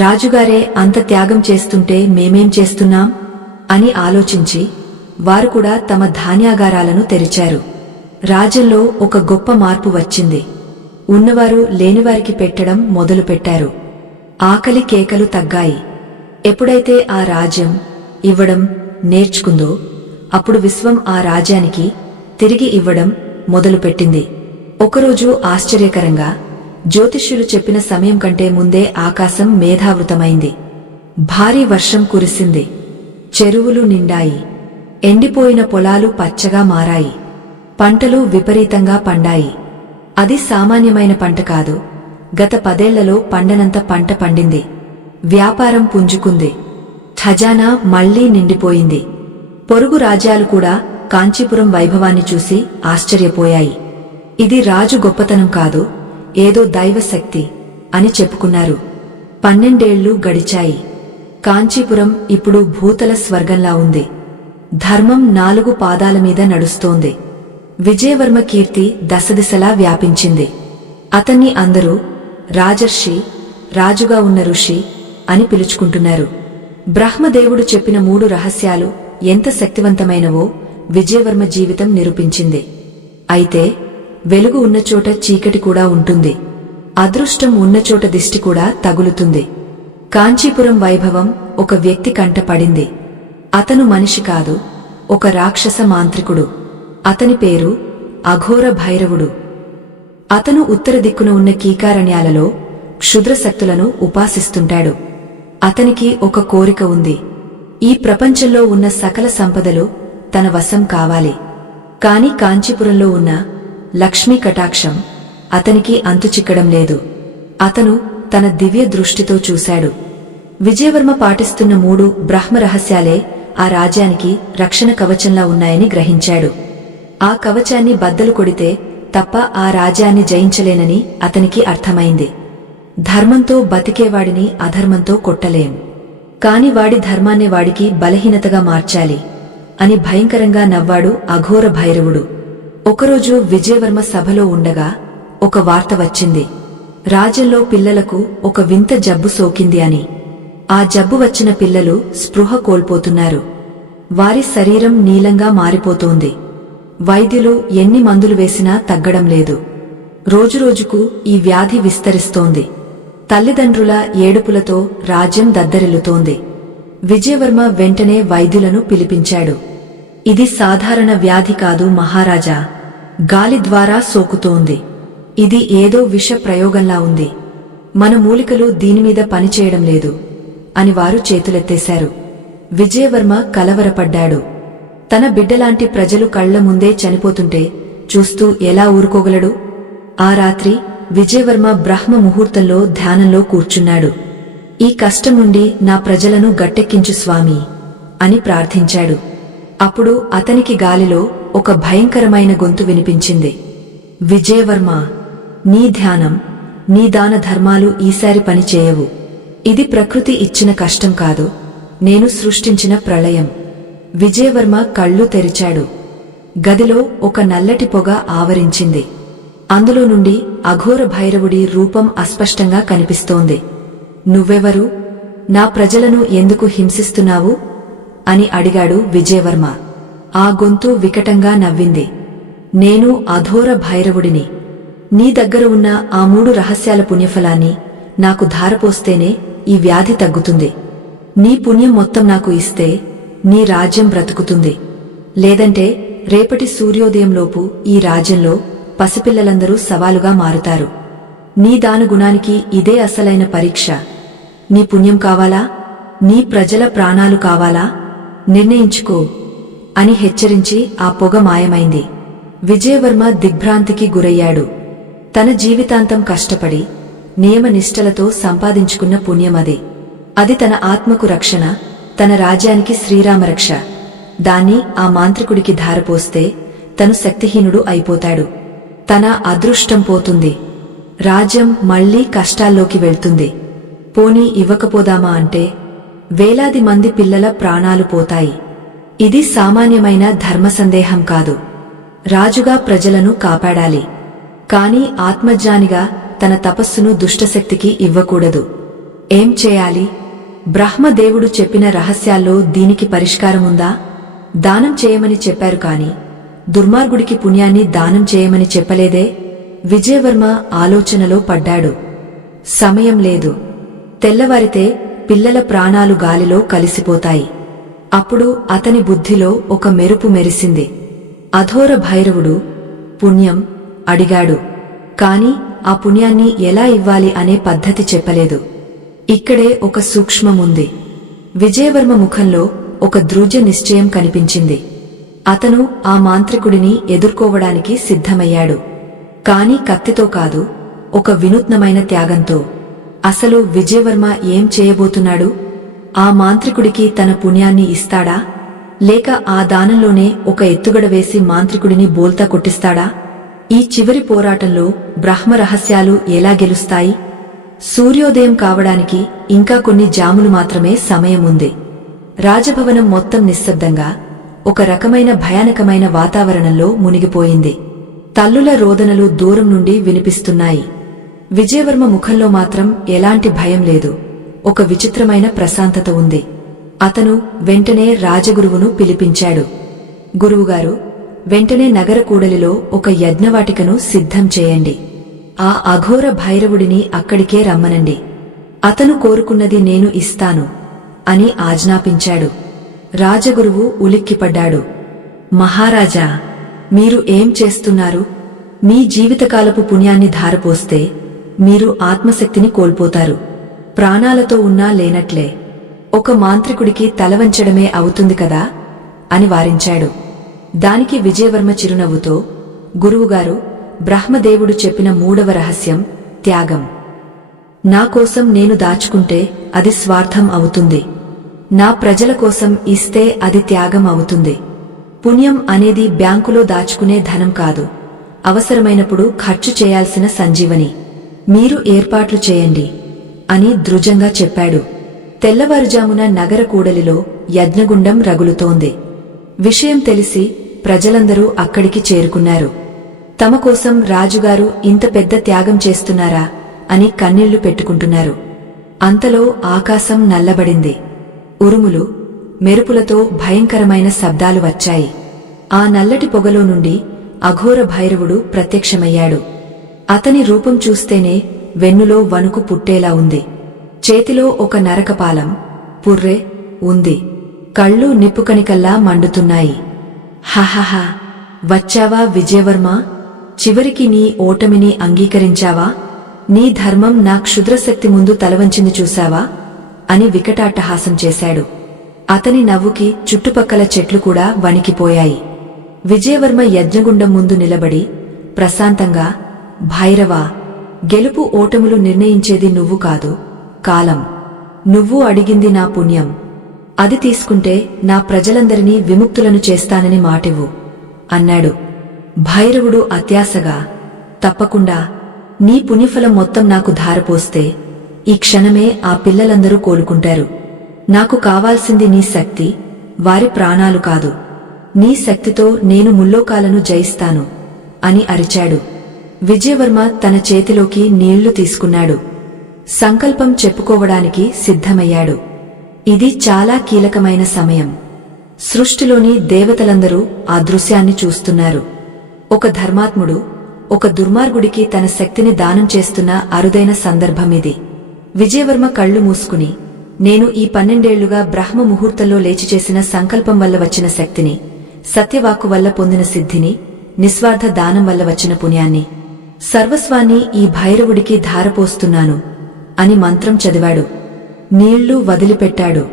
రాజుగారే అంత త్యాగం చేస్తుంటే మేమేం చేస్తున్నాం అని ఆలోచించి వారు కూడా తమ ధాన్యాగారాలను తెరిచారు. రాజ్యంలో ఒక గొప్ప మార్పు వచ్చింది. ఉన్నవారు లేనివారికి పెట్టడం మొదలుపెట్టారు. ఆకలి కేకలు తగ్గాయి. ఎప్పుడైతే ఆ రాజ్యం ఇవ్వడం నేర్చుకుందో అప్పుడు విశ్వం ఆ రాజ్యానికి తిరిగి ఇవ్వడం మొదలుపెట్టింది. ఒకరోజు ఆశ్చర్యకరంగా జ్యోతిష్యులు చెప్పిన సమయం కంటే ముందే ఆకాశం మేఘావృతమైంది. భారీ వర్షం కురిసింది. చెరువులు నిండాయి. ఎండిపోయిన పొలాలు పచ్చగా మారాయి. పంటలు విపరీతంగా పండాయి. అది సామాన్యమైన పంట కాదు. గత 10 ఏళ్లలో పండనంత పంట పండింది. వ్యాపారం పుంజుకుంది. ఖజానా మళ్లీ నిండిపోయింది. పొరుగు రాజ్యాలు కూడా కాంచీపురం వైభవాన్ని చూసి ఆశ్చర్యపోయాయి. ఇది రాజు గొప్పతనం కాదు, ఏదో దైవశక్తి అని చెప్పుకున్నారు. 12 ఏళ్లు గడిచాయి. కాంచీపురం ఇప్పుడు భూతల స్వర్గంలా ఉంది. ధర్మం 4 పాదాల మీద నడుస్తోంది. విజయవర్మ కీర్తి దశదిశలా వ్యాపించింది. అతన్ని అందరూ రాజర్షి, రాజుగా ఉన్న ఋషి అని పిలుచుకుంటున్నారు. బ్రహ్మదేవుడు చెప్పిన 3 రహస్యాలు ఎంత శక్తివంతమైనవో విజయవర్మ జీవితం నిరూపించింది. అయితే వెలుగు ఉన్నచోట చీకటి కూడా ఉంటుంది. అదృష్టం ఉన్నచోట దిష్టి కూడా తగులుతుంది. కాంచీపురం వైభవం ఒక వ్యక్తి కంట పడింది. అతను మనిషి కాదు, ఒక రాక్షస మాంత్రికుడు. అతని పేరు అఘోర భైరవుడు. అతను ఉత్తర దిక్కున ఉన్న కీకారణ్యాలలో క్షుద్రశక్తులను ఉపాసిస్తుంటాడు. అతనికి ఒక కోరిక ఉంది. ఈ ప్రపంచంలో ఉన్న సకల సంపదలు తన వశం కావాలి. కాని కాంచీపురంలో ఉన్న లక్ష్మీ కటాక్షం అతనికి అంతుచిక్కడం లేదు. అతను తన దివ్య దృష్టితో చూశాడు. విజయవర్మ పాటిస్తున్న 3 బ్రహ్మ రహస్యాలే ఆ రాజ్యానికి రక్షణ కవచంలా ఉన్నాయని గ్రహించాడు. ఆ కవచాన్ని బద్దలు కొడితే తప్ప ఆ రాజ్యాన్ని జయించలేనని అతనికి అర్థమైంది. ధర్మంతో బతికేవాడిని అధర్మంతో కొట్టలేం, కాని వాడి ధర్మాన్నే వాడికి బలహీనతగా మార్చాలి అని భయంకరంగా నవ్వాడు అఘోర భైరవుడు. ఒకరోజు విజయవర్మ సభలో ఉండగా ఒక వార్త వచ్చింది. రాజ్యంలో పిల్లలకు ఒక వింత జబ్బు సోకింది అని. ఆ జబ్బు వచ్చిన పిల్లలు స్పృహ కోల్పోతున్నారు. వారి శరీరం నీలంగా మారిపోతోంది. వైద్యులు ఎన్ని మందులు వేసినా తగ్గడం లేదు. రోజురోజుకు ఈ వ్యాధి విస్తరిస్తోంది. తల్లిదండ్రుల ఏడుపులతో రాజ్యం దద్దరిల్లుతోంది. విజయవర్మ వెంటనే వైద్యులను పిలిపించాడు. ఇది సాధారణ వ్యాధి కాదు మహారాజా, గాలి ద్వారా సోకుతోంది. ఇది ఏదో విష ప్రయోగంలా ఉంది. మన మూలికలు దీనిమీద పనిచేయడం లేదు అని వారు చేతులెత్తేశారు. విజయవర్మ కలవరపడ్డాడు. తన బిడ్డలాంటి ప్రజలు కళ్ల ముందే చనిపోతుంటే చూస్తూ ఎలా ఊరుకోగలడు? ఆ రాత్రి విజయవర్మ బ్రహ్మ ముహూర్తంలో ధ్యానంలో కూర్చున్నాడు. ఈ కష్టం నుండి నా ప్రజలను గట్టెక్కించు స్వామి అని ప్రార్థించాడు. అప్పుడు అతనికి గాలిలో ఒక భయంకరమైన గొంతు వినిపించింది. విజయవర్మ, నీ ధ్యానం, నీ దాన ధర్మాలు ఈసారి పని చేయవు. ఇది ప్రకృతి ఇచ్చిన కష్టం కాదు, నేను సృష్టించిన ప్రళయం. విజయవర్మ కళ్ళు తెరిచాడు. గదిలో ఒక నల్లటి పొగ ఆవరించింది. అందులో నుండి అఘోర భైరవుడి రూపం అస్పష్టంగా కనిపిస్తోంది. నువ్వెవరు? నా ప్రజలను ఎందుకు హింసిస్తున్నావు అని అడిగాడు విజయవర్మ. ఆ గొంతు వికటంగా నవ్వింది. నేను అఘోర భైరవుడిని. నీ దగ్గర ఉన్న ఆ 3 రహస్యాల పుణ్యఫలాన్ని నాకు ధారపోస్తేనే ఈ వ్యాధి తగ్గుతుంది. నీ పుణ్యం మొత్తం నాకు ఇస్తే నీ రాజ్యం బ్రతుకుతుంది. లేదంటే రేపటి సూర్యోదయంలోపు ఈ రాజ్యంలో పసిపిల్లలందరూ సవాలుగా మారుతారు. నీ దానగుణానికి ఇదే అసలైన పరీక్ష. నీ పుణ్యం కావాలా, నీ ప్రజల ప్రాణాలు కావాలా? నిర్ణయించుకో అని హెచ్చరించి ఆ పొగ మాయమైంది. విజయవర్మ దిగ్భ్రాంతికి గురయ్యాడు. తన జీవితాంతం కష్టపడి నియమనిష్టలతో సంపాదించుకున్న పుణ్యమది. అది తన ఆత్మకు రక్షణ, తన రాజ్యానికి శ్రీరామరక్ష. దాన్ని ఆ మాంత్రికుడికి ధారపోస్తే తను శక్తిహీనుడు అయిపోతాడు. తన అదృష్టం పోతుంది. రాజ్యం మళ్లీ కష్టాల్లోకి వెళ్తుంది. పోనీ ఇవ్వకపోదామా అంటే వేలాది మంది పిల్లల ప్రాణాలు పోతాయి. ఇది సామాన్యమైన ధర్మసందేహం కాదు. రాజుగా ప్రజలను కాపాడాలి. కాని ఆత్మజ్ఞానిగా తన తపస్సును దుష్టశక్తికి ఇవ్వకూడదు. ఏం చేయాలి? బ్రహ్మదేవుడు చెప్పిన రహస్యాల్లో దీనికి పరిష్కారముందా? దానం చేయమని చెప్పారు కాని దుర్మార్గుడికి పుణ్యాన్ని దానం చేయమని చెప్పలేదే? విజయవర్మ ఆలోచనలో పడ్డాడు. సమయం లేదు. తెల్లవారితే పిల్లల ప్రాణాలు గాలిలో కలిసిపోతాయి. అప్పుడు అతని బుద్ధిలో ఒక మెరుపు మెరిసింది. అఘోర భైరవుడు పుణ్యం అడిగాడు. కాని ఆ పుణ్యాన్ని ఎలా ఇవ్వాలి అనే పద్ధతి చెప్పలేదు. ఇక్కడే ఒక సూక్ష్మముంది. విజయవర్మ ముఖంలో ఒక దృఢ నిశ్చయం కనిపించింది. అతను ఆ మాంత్రికుడిని ఎదుర్కోవడానికి సిద్ధమయ్యాడు. కాని కత్తితో కాదు, ఒక వినూత్నమైన త్యాగంతో. అసలు విజయవర్మ ఏం చేయబోతున్నాడు? ఆ మాంత్రికుడికి తన పుణ్యాన్ని ఇస్తాడా? లేక ఆ దానంలోనే ఒక ఎత్తుగడ వేసి మాంత్రికుడిని బోల్తా కొట్టిస్తాడా? ఈ చివరి పోరాటంలో బ్రహ్మ రహస్యాలు ఎలా గెలుస్తాయి? సూర్యోదయం కావడానికి ఇంకా కొన్ని జాములు మాత్రమే సమయముంది. రాజభవనం మొత్తం నిశ్శబ్దంగా ఒక రకమైన భయానకమైన వాతావరణంలో మునిగిపోయింది. తల్లుల రోదనలు దూరం నుండి వినిపిస్తున్నాయి. విజయవర్మ ముఖంలో మాత్రం ఎలాంటి భయం లేదు. ఒక విచిత్రమైన ప్రశాంతత ఉంది. అతను వెంటనే రాజగురువును పిలిపించాడు. గురువుగారు, వెంటనే నగర కూడలిలో ఒక యజ్ఞవాటికను సిద్ధం చేయండి. ఆ అఘోర భైరవుడిని అక్కడికే రమ్మనండి. అతను కోరుకున్నది నేను ఇస్తాను అని ఆజ్ఞాపించాడు. రాజగురువు ఉలిక్కిపడ్డాడు. మహారాజా, మీరు ఏం చేస్తున్నారు? మీ జీవితకాలపు పుణ్యాన్ని ధారపోస్తే మీరు ఆత్మశక్తిని కోల్పోతారు. ప్రాణాలతో ఉన్నా లేనట్లే. ఒక మాంత్రికుడికి తలవంచడమే అవుతుంది కదా అని వారించాడు. దానికి విజయవర్మ చిరునవ్వుతో, గురువుగారు, బ్రహ్మదేవుడు చెప్పిన 3వ రహస్యం త్యాగం. నా కోసం నేను దాచుకుంటే అది స్వార్థం అవుతుంది. నా ప్రజల కోసం ఇస్తే అది త్యాగం అవుతుంది. పుణ్యం అనేది బ్యాంకులో దాచుకునే ధనం కాదు, అవసరమైనప్పుడు ఖర్చు చేయాల్సిన సంజీవని. మీరు ఏర్పాట్లు చేయండి అని దృఢంగా చెప్పాడు. తెల్లవారుజామున నగర కూడలిలో యజ్ఞగుండం రగులుతోంది. విషయం తెలిసి ప్రజలందరూ అక్కడికి చేరుకున్నారు. తమ కోసం రాజుగారు ఇంత పెద్ద త్యాగం చేస్తున్నారా అని కన్నీళ్లు పెట్టుకుంటున్నారు. అంతలో ఆకాశం నల్లబడింది. ఉరుములు, మెరుపులతో భయంకరమైన శబ్దాలు వచ్చాయి. ఆ నల్లటి పొగలో నుండి అఘోర భైరవుడు ప్రత్యక్షమయ్యాడు. అతని రూపం చూస్తేనే వెన్నులో వణుకు పుట్టేలా ఉంది. చేతిలో ఒక నరకపాలం పుర్రె ఉంది. కళ్ళు నిప్పుకణికల్లా మండుతున్నాయి. హహహ, వచ్చావా విజయవర్మ? చివరికి నీ ఓటమిని అంగీకరించావా? నీ ధర్మం నా క్షుద్రశక్తి ముందు తలవంచింది చూశావా అని వికటాట్టహాసం చేశాడు. అతని నవ్వుకి చుట్టుపక్కల చెట్లు కూడా వణికిపోయాయి. విజయవర్మ యజ్ఞగుండం ముందు నిలబడి ప్రశాంతంగా, భైరవా, గెలుపు ఓటములు నిర్ణయించేది నువ్వు కాదు, కాలం. నువ్వు అడిగింది నా పుణ్యం. అది తీసుకుంటే నా ప్రజలందరినీ విముక్తులను చేస్తానని మాటివ్వు అన్నాడు. భైరవుడు అత్యాశగా, తప్పకుండా. నీ పుణ్యఫలం మొత్తం నాకు ధారపోస్తే ఈ క్షణమే ఆ పిల్లలందరూ కోలుకుంటారు. నాకు కావాల్సింది నీ శక్తి, వారి ప్రాణాలు కాదు. నీ శక్తితో నేను ముల్లోకాలను జయిస్తాను అని అరిచాడు. విజయవర్మ తన చేతిలోకి నీళ్లు తీసుకున్నాడు. సంకల్పం చెప్పుకోవడానికి సిద్ధమయ్యాడు. ఇది చాలా కీలకమైన సమయం. సృష్టిలోని దేవతలందరూ ఆ దృశ్యాన్ని చూస్తున్నారు. ఒక ధర్మాత్ముడు ఒక దుర్మార్గుడికి తన శక్తిని దానం చేస్తున్న అరుదైన సందర్భం ఇది. విజయవర్మ కళ్ళు మూసుకుని, నేను ఈ 12 ఏళ్లుగా బ్రహ్మ ముహూర్తంలో లేచి చేసిన సంకల్పం వల్ల వచ్చిన శక్తిని, సత్యవాక్కు వల్ల పొందిన సిద్ధిని, నిస్వార్థ దానం వల్ల వచ్చిన పుణ్యాన్ని, సర్వస్వాన్ని ఈ భైరవుడికి ధారపోస్తున్నాను అని మంత్రం చదివాడు. నీళ్లు వదిలిపెట్టాడు.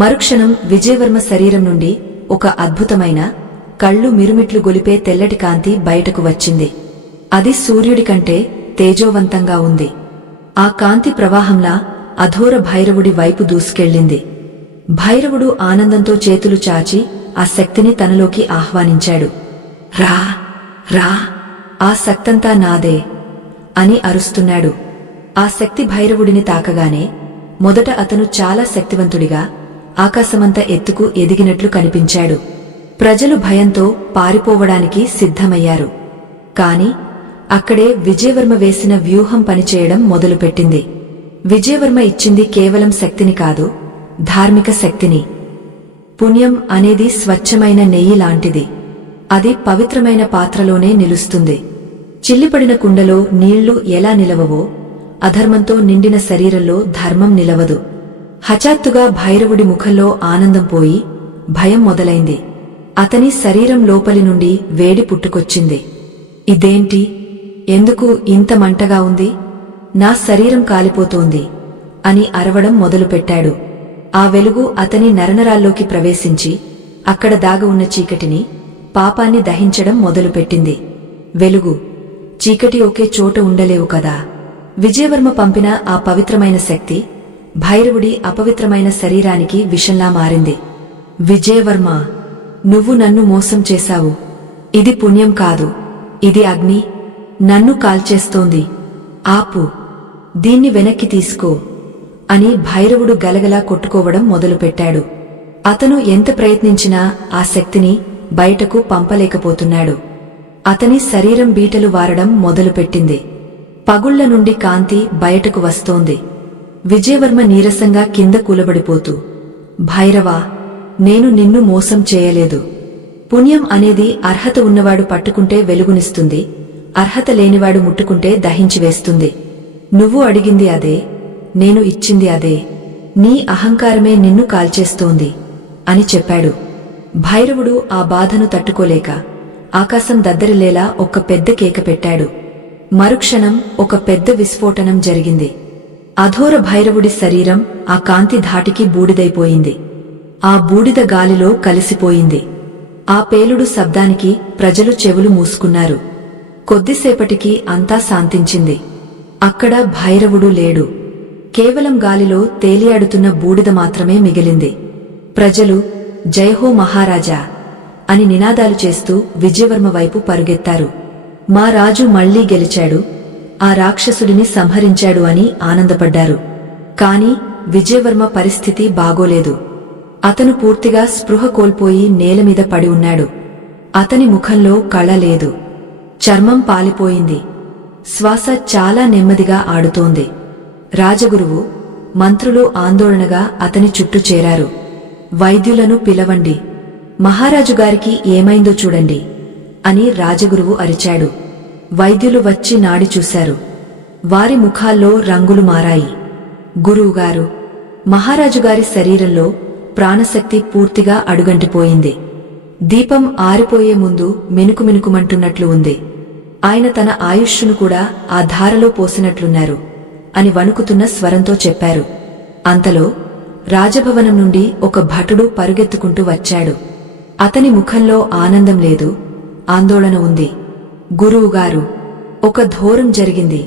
మరుక్షణం విజయవర్మ శరీరం నుండి ఒక అద్భుతమైన, కళ్ళు మిరుమిట్లు గొలిపే తెల్లటి కాంతి బయటకు వచ్చింది. అది సూర్యుడి కంటే తేజోవంతంగా ఉంది. ఆ కాంతి ప్రవాహంలా అధోర భైరవుడి వైపు దూసుకెళ్ళింది. భైరవుడు ఆనందంతో చేతులు చాచి ఆ శక్తిని తనలోకి ఆహ్వానించాడు. రా రా, ఆ శక్తంతా నాదే అని అరుస్తున్నాడు. ఆ శక్తి భైరవుడిని తాకగానే మొదట అతను చాలా శక్తివంతుడిగా ఆకాశమంత ఎత్తుకు ఎదిగినట్లు కనిపించాడు. ప్రజలు భయంతో పారిపోవడానికి సిద్ధమయ్యారు. కాని అక్కడే విజయవర్మ వేసిన వ్యూహం పనిచేయడం మొదలుపెట్టింది. విజయవర్మ ఇచ్చింది కేవలం శక్తిని కాదు, ధార్మిక శక్తిని. పుణ్యం అనేది స్వచ్ఛమైన నెయ్యి లాంటిది. అది పవిత్రమైన పాత్రలోనే నిలుస్తుంది. చిల్లిపడిన కుండలో నీళ్లు ఎలా నిలవవో, అధర్మంతో నిండిన శరీరంలో ధర్మం నిలవదు. హఠాత్తుగా భైరవుడి ముఖంలో ఆనందం పోయి భయం మొదలైంది. అతని శరీరం లోపలి నుండి వేడి పుట్టుకొచ్చింది. ఇదేంటి? ఎందుకు ఇంత మంటగా ఉంది? నా శరీరం కాలిపోతోంది అని అరవడం మొదలుపెట్టాడు. ఆ వెలుగు అతని నరనరాల్లోకి ప్రవేశించి అక్కడ దాగ ఉన్న చీకటిని, పాపాన్ని దహించడం మొదలుపెట్టింది. వెలుగు, చీకటి ఒకే చోట ఉండలేవు కదా. విజయవర్మ పంపిన ఆ పవిత్రమైన శక్తి భైరవుడి అపవిత్రమైన శరీరానికి విషంలా మారింది. విజయవర్మ, నువ్వు నన్ను మోసం చేశావు. ఇది పుణ్యం కాదు, ఇది అగ్ని. నన్ను కాల్చేస్తోంది. ఆపు, దీన్ని వెనక్కి తీసుకో అని భైరవుడు గలగలా కొట్టుకోవడం మొదలుపెట్టాడు. అతను ఎంత ప్రయత్నించినా ఆ శక్తిని బయటకు పంపలేకపోతున్నాడు. అతని శరీరం బీటలు వారడం మొదలుపెట్టింది. పగుళ్ల నుండి కాంతి బయటకు వస్తోంది. విజయవర్మ నీరసంగా కింద కూలబడిపోతూ, భైరవా, నేను నిన్ను మోసం చేయలేదు. పుణ్యం అనేది అర్హత ఉన్నవాడు పట్టుకుంటే వెలుగునిస్తుంది, అర్హత లేనివాడు ముట్టుకుంటే దహించివేస్తుంది. నువ్వు అడిగింది అదే, నేను ఇచ్చింది అదే. నీ అహంకారమే నిన్ను కాల్చేస్తోంది అని చెప్పాడు. భైరవుడు ఆ బాధను తట్టుకోలేక ఆకాశం దద్దరిల్లేలా ఒక పెద్ద కేక పెట్టాడు. మరుక్షణం ఒక పెద్ద విస్ఫోటనం జరిగింది. అధోర భైరవుడి శరీరం ఆ కాంతి ధాటికి బూడిదైపోయింది. ఆ బూడిద గాలిలో కలిసిపోయింది. ఆ పేలుడు శబ్దానికి ప్రజలు చెవులు మూసుకున్నారు. కొద్దిసేపటికి అంతా శాంతించింది. అక్కడ భైరవుడు లేడు. కేవలం గాలిలో తేలియాడుతున్న బూడిద మాత్రమే మిగిలింది. ప్రజలు జైహో మహారాజా అని నినాదాలు చేస్తూ విజయవర్మ వైపు పరుగెత్తారు. మా రాజు మళ్లీ గెలిచాడు, ఆ రాక్షసుడిని సంహరించాడు అని ఆనందపడ్డారు. కాని విజయవర్మ పరిస్థితి బాగోలేదు. అతను పూర్తిగా స్పృహ కోల్పోయి నేలమీద పడి ఉన్నాడు. అతని ముఖంలో కళ లేదు. చర్మం పాలిపోయింది. శ్వాస చాలా నెమ్మదిగా ఆడుతోంది. రాజగురువు, మంత్రులు ఆందోళనగా అతని చుట్టూ చేరారు. వైద్యులను పిలవండి, మహారాజుగారికి ఏమైందో చూడండి అని రాజగురువు అరిచాడు. వైద్యులు వచ్చి నాడి చూశారు. వారి ముఖాల్లో రంగులు మారాయి. గురువుగారు, మహారాజుగారి శరీరంలో ప్రాణశక్తి పూర్తిగా అడుగంటిపోయింది. దీపం ఆరిపోయే ముందు మినుకుమినుకుమంటున్నట్లు ఉంది. ఆయన తన ఆయుష్ను కూడా ఆ ధారలో పోసినట్లున్నారు అని వణుకుతున్న స్వరంతో చెప్పారు. అంతలో రాజభవనం నుండి ఒక భటుడు పరుగెత్తుకుంటూ వచ్చాడు. అతని ముఖంలో ఆనందం లేదు, ఆందోళన ఉంది. గురువుగారు, ఒక ఘోరం జరిగింది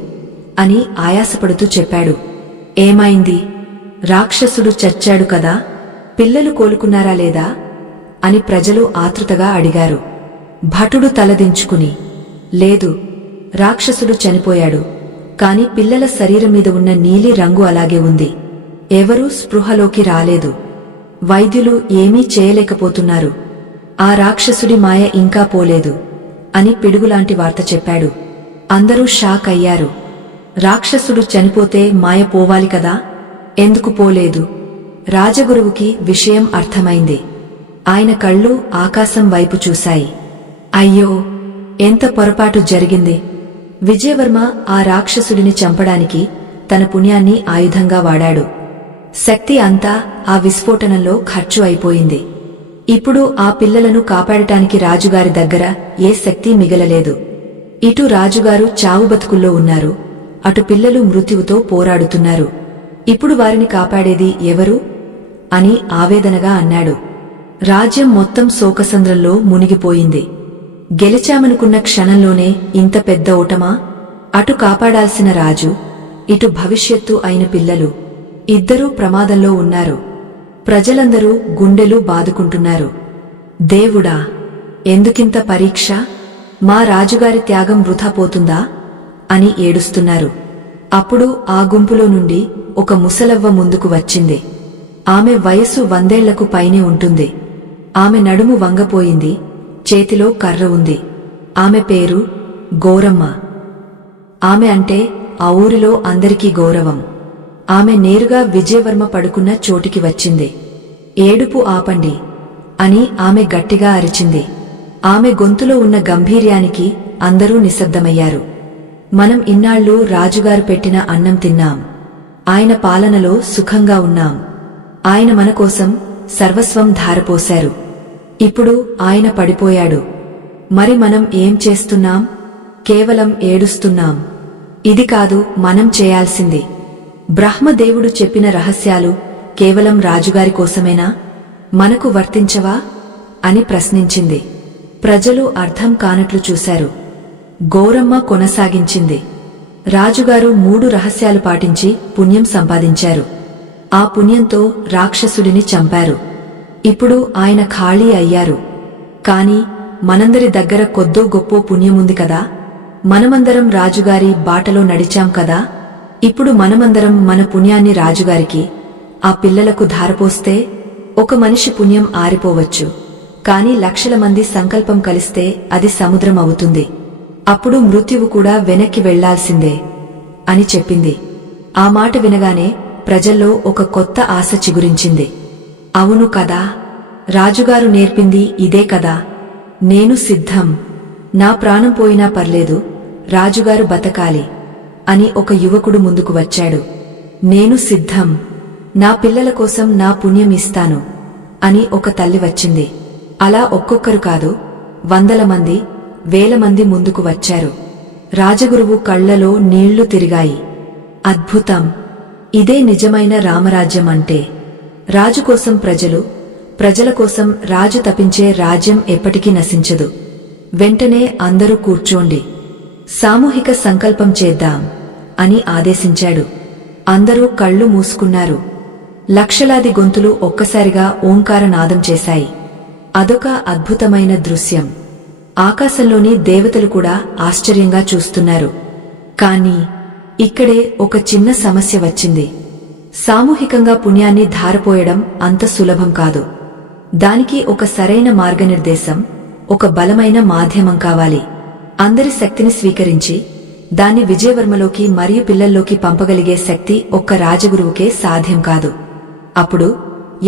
అని ఆయాసపడుతూ చెప్పాడు. ఏమైంది? రాక్షసుడు చచ్చాడు కదా, పిల్లలు కోలుకున్నారా లేదా అని ప్రజలు ఆతృతగా అడిగారు. భటుడు తలదించుకుని, లేదు, రాక్షసుడు చనిపోయాడు, కాని పిల్లల శరీరం మీద ఉన్న నీలి రంగు అలాగే ఉంది. ఎవరూ స్పృహలోకి రాలేదు. వైద్యులు ఏమీ చేయలేకపోతున్నారు. ఆ రాక్షసుడి మాయ ఇంకా పోలేదు అని పిడుగులాంటి వార్త చెప్పాడు. అందరూ షాక్ అయ్యారు. రాక్షసుడు చనిపోతే మాయ పోవాలి కదా, ఎందుకు పోలేదు? రాజగురువుకి విషయం అర్థమైంది. ఆయన కళ్ళు ఆకాశం వైపు చూశాయి. అయ్యో, ఎంత పొరపాటు జరిగింది! విజయవర్మ ఆ రాక్షసుడిని చంపడానికి తన పుణ్యాన్ని ఆయుధంగా వాడాడు. శక్తి అంతా ఆ విస్ఫోటనంలో ఖర్చు అయిపోయింది. ఇప్పుడు ఆ పిల్లలను కాపాడటానికి రాజుగారి దగ్గర ఏ శక్తి మిగలలేదు. ఇటు రాజుగారు చావు బతుకుల్లో ఉన్నారు, అటు పిల్లలు మృత్యువుతో పోరాడుతున్నారు. ఇప్పుడు వారిని కాపాడేది ఎవరు అని ఆవేదనగా అన్నాడు. రాజ్యం మొత్తం శోకసంద్రంలో మునిగిపోయింది. గెలిచామనుకున్న క్షణంలోనే ఇంత పెద్ద ఓటమా? అటు కాపాడాల్సిన రాజు, ఇటు భవిష్యత్తు అయిన పిల్లలు ఇద్దరూ ప్రమాదంలో ఉన్నారు. ప్రజలందరూ గుండెలు బాదుకుంటున్నారు. దేవుడా, ఎందుకింత పరీక్ష? మా రాజుగారి త్యాగం వృథా పోతుందా అని ఏడుస్తున్నారు. అప్పుడు ఆ గుంపులో నుండి ఒక ముసలవ్వ ముందుకు వచ్చింది. ఆమె వయస్సు 100 ఏళ్లకు పైనే ఉంటుంది. ఆమె నడుము వంగపోయింది, చేతిలో కర్ర ఉంది. ఆమె పేరు గౌరమ్మ. ఆమె అంటే ఆ ఊరిలో అందరికీ గౌరవం. ఆమె నేరుగా విజయవర్మ పడుకున్న చోటికి వచ్చింది. ఏడుపు ఆపండి అని ఆమె గట్టిగా అరిచింది. ఆమె గొంతులో ఉన్న గంభీర్యానికి అందరూ నిశ్శబ్దమయ్యారు. మనం ఇన్నాళ్లు రాజుగారు పెట్టిన అన్నం తిన్నాం. ఆయన పాలనలో సుఖంగా ఉన్నాం. ఆయన మనకోసం సర్వస్వం ధారపోశారు. ఇప్పుడు ఆయన పడిపోయాడు. మరి మనం ఏం చేస్తున్నాం? కేవలం ఏడుస్తున్నాం. ఇది కాదు మనం చేయాల్సింది. బ్రహ్మదేవుడు చెప్పిన రహస్యాలు కేవలం రాజుగారి కోసమేనా? మనకు వర్తించవా అని ప్రశ్నించింది. ప్రజలు అర్థం కానట్లు చూశారు. గౌరమ్మ కొనసాగించింది. రాజుగారు 3 రహస్యాలు పాటించి పుణ్యం సంపాదించారు. ఆ పుణ్యంతో రాక్షసుడిని చంపారు. ఇప్పుడు ఆయన ఖాళీ అయ్యారు. కాని మనందరి దగ్గర కొద్దో గొప్పో పుణ్యముంది కదా. మనమందరం రాజుగారి బాటలో నడిచాం కదా. ఇప్పుడు మనమందరం మన పుణ్యాన్ని రాజుగారికి, ఆ పిల్లలకు ధారపోస్తే ఒక మనిషి పుణ్యం ఆరిపోవచ్చు. కాని లక్షల మంది సంకల్పం కలిస్తే అది సముద్రం అవుతుంది. అప్పుడు మృత్యువు కూడా వెనక్కి వెళ్లాల్సిందే అని చెప్పింది. ఆ మాట వినగానే ప్రజల్లో ఒక కొత్త ఆశ చిగురించింది. అవును కదా, రాజుగారు నేర్పింది ఇదే కదా. నేను సిద్ధం. నా ప్రాణం పోయినా పర్లేదు, రాజుగారు బతకాలి అని ఒక యువకుడు ముందుకు వచ్చాడు. నేను సిద్ధం. నా పిల్లల కోసం నా పుణ్యం ఇస్తాను అని ఒక తల్లి వచ్చింది. అలా ఒక్కొక్కరు కాదు, 100 మంది, 1000 మంది ముందుకు వచ్చారు. రాజగురువు కళ్లలో నీళ్లు తిరిగాయి. అద్భుతం! ఇదే నిజమైన రామరాజ్యం అంటే. రాజు కోసం ప్రజలు, ప్రజల కోసం రాజు తపించే రాజ్యం ఎప్పటికీ నశించదు. వెంటనే అందరూ కూర్చోండి, సామూహిక సంకల్పం చేద్దాం అని ఆదేశించాడు. అందరూ కళ్ళు మూసుకున్నారు. లక్షలాది గొంతులు ఒక్కసారిగా ఓంకార నాదం చేశాయి. అదొక అద్భుతమైన దృశ్యం. ఆకాశంలోని దేవతలు కూడా ఆశ్చర్యంగా చూస్తున్నారు. కాని ఇక్కడే ఒక చిన్న సమస్య వచ్చింది. సామూహికంగా పుణ్యాన్ని ధారపోయడం అంత సులభం కాదు. దానికి ఒక సరైన మార్గనిర్దేశం, ఒక బలమైన మాధ్యమం కావాలి. అందరి శక్తిని స్వీకరించి దాన్ని విజయవర్మలోకి మరియు పిల్లల్లోకి పంపగలిగే శక్తి ఒక్క రాజగురువుకే సాధ్యం కాదు. అప్పుడు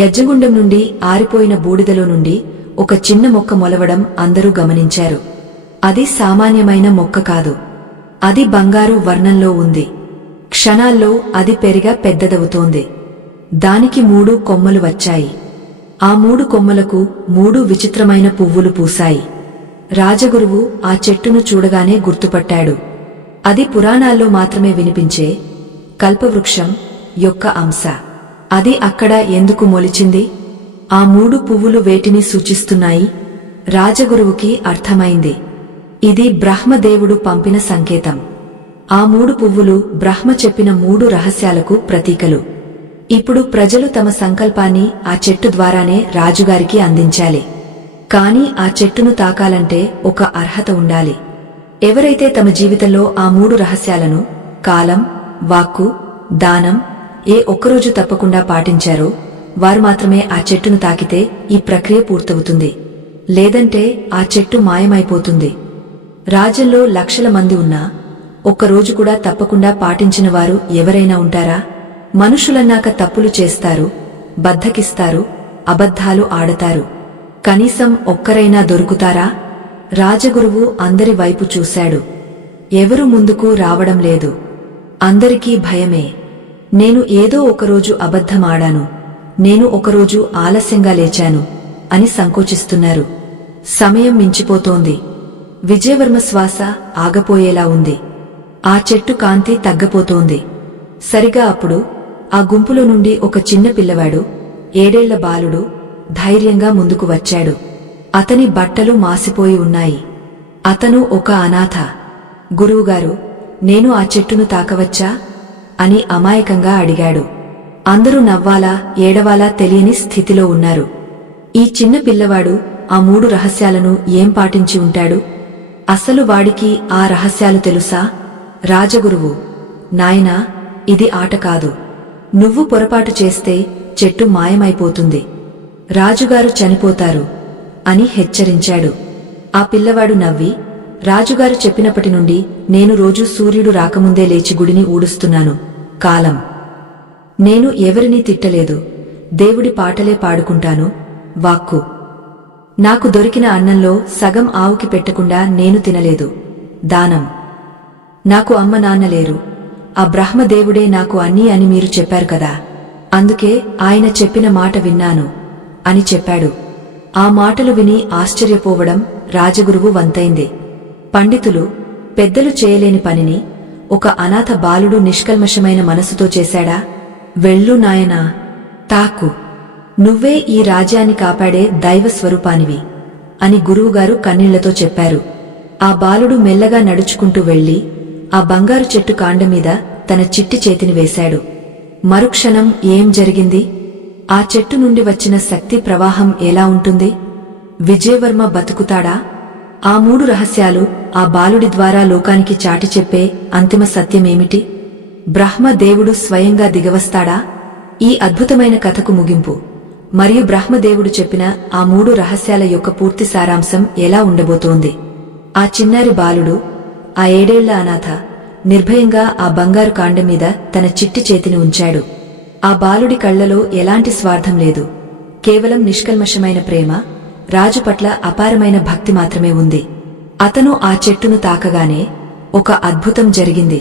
యజ్ఞగుండం నుండి ఆరిపోయిన బూడిదలో నుండి ఒక చిన్న మొక్క మొలవడం అందరూ గమనించారు. అది సామాన్యమైన మొక్క కాదు. అది బంగారు వర్ణంలో ఉంది. క్షణాల్లో అది పెరిగా పెద్దదవుతోంది. దానికి 3 కొమ్మలు వచ్చాయి. ఆ 3 కొమ్మలకు 3 విచిత్రమైన పువ్వులు పూసాయి. రాజగురువు ఆ చెట్టును చూడగానే గుర్తుపట్టాడు. అది పురాణాల్లో మాత్రమే వినిపించే కల్పవృక్షం యొక్క అంశ. అది అక్కడ ఎందుకు మొలిచింది? ఆ 3 పువ్వులు వేటిని సూచిస్తున్నాయి? రాజగురువుకి అర్థమైంది. ఇది బ్రహ్మదేవుడు పంపిన సంకేతం. ఆ 3 పువ్వులు బ్రహ్మ చెప్పిన 3 రహస్యాలకు ప్రతీకలు. ఇప్పుడు ప్రజలు తమ సంకల్పాన్ని ఆ చెట్టు ద్వారానే రాజుగారికి అందించాలి. కాని ఆ చెట్టును తాకాలంటే ఒక అర్హత ఉండాలి. ఎవరైతే తమ జీవితంలో ఆ 3 రహస్యాలను కాలం, వాక్కు, దానం ఏ ఒక్కరోజు తప్పకుండా పాటించారో వారు మాత్రమే ఆ చెట్టును తాకితే ఈ ప్రక్రియ పూర్తవుతుంది. లేదంటే ఆ చెట్టు మాయమైపోతుంది. రాజ్యంలో లక్షల మంది ఉన్నా ఒక్కరోజు కూడా తప్పకుండా పాటించిన వారు ఎవరైనా ఉంటారా? మనుషులన్నాక తప్పులు చేస్తారు, బద్ధకిస్తారు, అబద్ధాలు ఆడతారు. కనీసం ఒక్కరైనా దొరుకుతారా? రాజగురువు అందరి వైపు చూశాడు. ఎవరు ముందుకు రావడం లేదు. అందరికీ భయమే. నేను ఏదో ఒకరోజు అబద్ధమాడాను, నేను ఒకరోజు ఆలస్యంగా లేచాను అని సంకోచిస్తున్నారు. సమయం మించిపోతోంది. విజయవర్మ శ్వాస ఆగపోయేలా ఉంది. ఆ చెట్టు కాంతి తగ్గపోతోంది. సరిగా అప్పుడు ఆ గుంపులో నుండి ఒక చిన్న పిల్లవాడు, 7 ఏళ్ల బాలుడు ధైర్యంగా ముందుకు వచ్చాడు. అతని బట్టలు మాసిపోయి ఉన్నాయి. అతను ఒక అనాథ. గురువుగారు, నేను ఆ చెట్టును తాకవచ్చా అని అమాయకంగా అడిగాడు. అందరూ నవ్వాలా ఏడవాలా తెలియని స్థితిలో ఉన్నారు. ఈ చిన్న పిల్లవాడు ఆ 3 రహస్యాలను ఏం పాటించి ఉంటాడు? అసలు వాడికి ఆ రహస్యాలు తెలుసా? రాజగురువు: నాయనా, ఇది ఆట కాదు. నువ్వు పొరపాటు చేస్తే చెట్టు మాయమైపోతుంది. రాజుగారు చనిపోతారు అని హెచ్చరించాడు. ఆ పిల్లవాడు నవ్వి, రాజుగారు చెప్పినప్పటి నుండి నేను రోజూ సూర్యుడు రాకముందే లేచి గుడిని ఊడుస్తున్నాను. కాలం. నేను ఎవరినీ తిట్టలేదు. దేవుడి పాటలే పాడుకుంటాను. వాక్కు. నాకు దొరికిన అన్నంలో సగం ఆవుకి పెట్టకుండా నేను తినలేదు. దానం. నాకు అమ్మ నాన్న లేరు. ఆ బ్రహ్మదేవుడే నాకు అన్నీ అని మీరు చెప్పారు కదా, అందుకే ఆయన చెప్పిన మాట విన్నాను అని చెప్పాడు. ఆ మాటలు విని ఆశ్చర్యపోవడం రాజగురువు వంతైంది. పండితులు, పెద్దలు చేయలేని పనిని ఒక అనాథ బాలుడు నిష్కల్మషమైన మనసుతో చేశాడా? వెళ్ళు నాయనా, తాకు. నువ్వే ఈ రాజ్యాన్ని కాపాడే దైవ స్వరూపానివి అని గురువుగారు కన్నీళ్లతో చెప్పారు. ఆ బాలుడు మెల్లగా నడుచుకుంటూ వెళ్లి ఆ బంగారు చెట్టు కాండమీద తన చిట్టి చేతిని వేశాడు. మరుక్షణం ఏం జరిగింది? ఆ చెట్టు నుండి వచ్చిన శక్తి ప్రవాహం ఎలా ఉంటుంది? విజయవర్మ బతుకుతాడా? ఆ 3 రహస్యాలు ఆ బాలుడి ద్వారా లోకానికి చాటి చెప్పే అంతిమ సత్యమేమిటి? బ్రహ్మదేవుడు స్వయంగా దిగవస్తాడా? ఈ అద్భుతమైన కథకు ముగింపు మరియు బ్రహ్మదేవుడు చెప్పిన ఆ 3 రహస్యాల యొక్క పూర్తి సారాంశం ఎలా ఉండబోతోంది? ఆ చిన్నారి బాలుడు, ఆ 7 ఏళ్ల అనాథ, నిర్భయంగా ఆ బంగారు కాండం మీద తన చిట్టి చేతిని ఉంచాడు. ఆ బాలుడి కళ్లలో ఎలాంటి స్వార్థం లేదు. కేవలం నిష్కల్మషమైన ప్రేమ, రాజు పట్ల అపారమైన భక్తి మాత్రమే ఉంది. అతను ఆ చెట్టును తాకగానే ఒక అద్భుతం జరిగింది.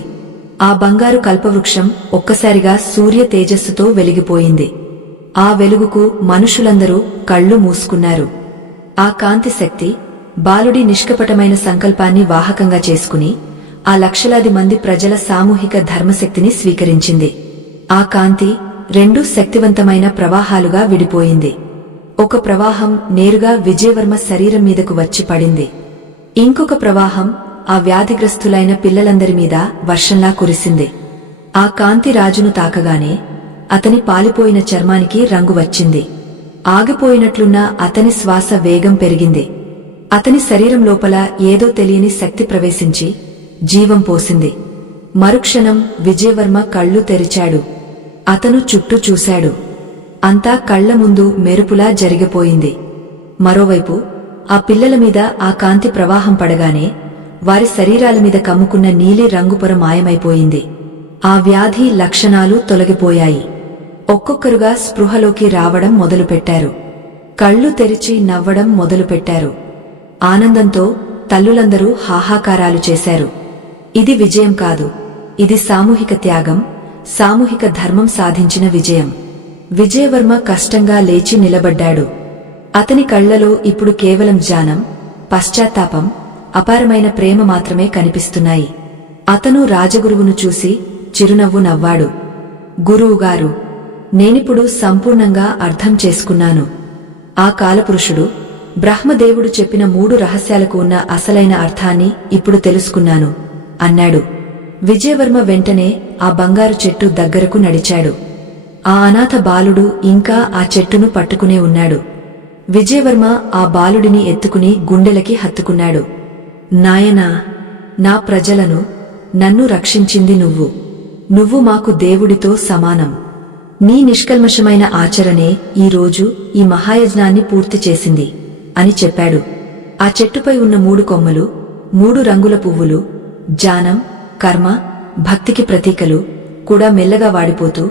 ఆ బంగారు కల్పవృక్షం ఒక్కసారిగా సూర్య తేజస్సుతో వెలిగిపోయింది. ఆ వెలుగుకు మనుషులందరూ కళ్ళు మూసుకున్నారు. ఆ కాంతి శక్తి బాలుడి నిష్కపటమైన సంకల్పాన్ని వాహకంగా చేసుకుని ఆ లక్షలాది మంది ప్రజల సామూహిక ధర్మశక్తిని స్వీకరించింది. ఆ కాంతి 2 శక్తివంతమైన ప్రవాహాలుగా విడిపోయింది. ఒక ప్రవాహం నేరుగా విజయవర్మ శరీరం మీదకు వచ్చి పడింది. ఇంకొక ప్రవాహం ఆ వ్యాధిగ్రస్తులైన పిల్లలందరి మీద వర్షంలా కురిసింది. ఆ కాంతి రాజును తాకగానే అతని పాలిపోయిన చర్మానికి రంగు వచ్చింది. ఆగిపోయినట్లున్న అతని శ్వాస వేగం పెరిగింది. అతని శరీరం లోపల ఏదో తెలియని శక్తి ప్రవేశించి జీవం పోసింది. మరుక్షణం విజయవర్మ కళ్ళు తెరిచాడు. అతను చుట్టూ చూశాడు. అంతా కళ్ల ముందు మెరుపులా జరిగిపోయింది. మరోవైపు ఆ పిల్లల మీద ఆ కాంతి ప్రవాహం పడగానే వారి శరీరాల మీద కమ్ముకున్న నీలి రంగుపొర మాయమైపోయింది. ఆ వ్యాధి లక్షణాలు తొలగిపోయాయి. ఒక్కొక్కరుగా స్పృహలోకి రావడం మొదలుపెట్టారు. కళ్ళు తెరిచి నవ్వడం మొదలుపెట్టారు. ఆనందంతో తల్లులందరూ హాహాకారాలు చేశారు. ఇది విజయం కాదు, ఇది సామూహిక త్యాగం, సామూహిక ధర్మం సాధించిన విజయం. విజయవర్మ కష్టంగా లేచి నిలబడ్డాడు. అతని కళ్లలో ఇప్పుడు కేవలం జ్ఞానం, పశ్చాత్తాపం, అపారమైన ప్రేమ మాత్రమే కనిపిస్తున్నాయి. అతను రాజగురువును చూసి చిరునవ్వు నవ్వాడు. గురువుగారు, నేనిప్పుడు సంపూర్ణంగా అర్థం చేసుకున్నాను. ఆ కాలపురుషుడు బ్రహ్మదేవుడు చెప్పిన 3 రహస్యాలకు ఉన్న అసలైన అర్థాన్ని ఇప్పుడు తెలుసుకున్నాను అన్నాడు. విజయవర్మ వెంటనే ఆ బంగారు చెట్టు దగ్గరకు నడిచాడు. ఆ అనాథ బాలుడు ఇంకా ఆ చెట్టును పట్టుకునే ఉన్నాడు. విజయవర్మ ఆ బాలుడిని ఎత్తుకుని గుండెలకి హత్తుకున్నాడు. నాయనా, నా ప్రజలను, నన్ను రక్షించింది నువ్వు. నువ్వు మాకు దేవుడితో సమానం. నీ నిష్కల్మషమైన ఆచరణే ఈరోజు ఈ మహాయజ్ఞాన్ని పూర్తి చేసింది అని చెప్పాడు. ఆ చెట్టుపై ఉన్న 3 కొమ్మలు, 3 రంగుల పువ్వులు, జ్ఞానం, కర్మ, భక్తికి ప్రతీకలు కూడా మెల్లగా వాడిపోతూ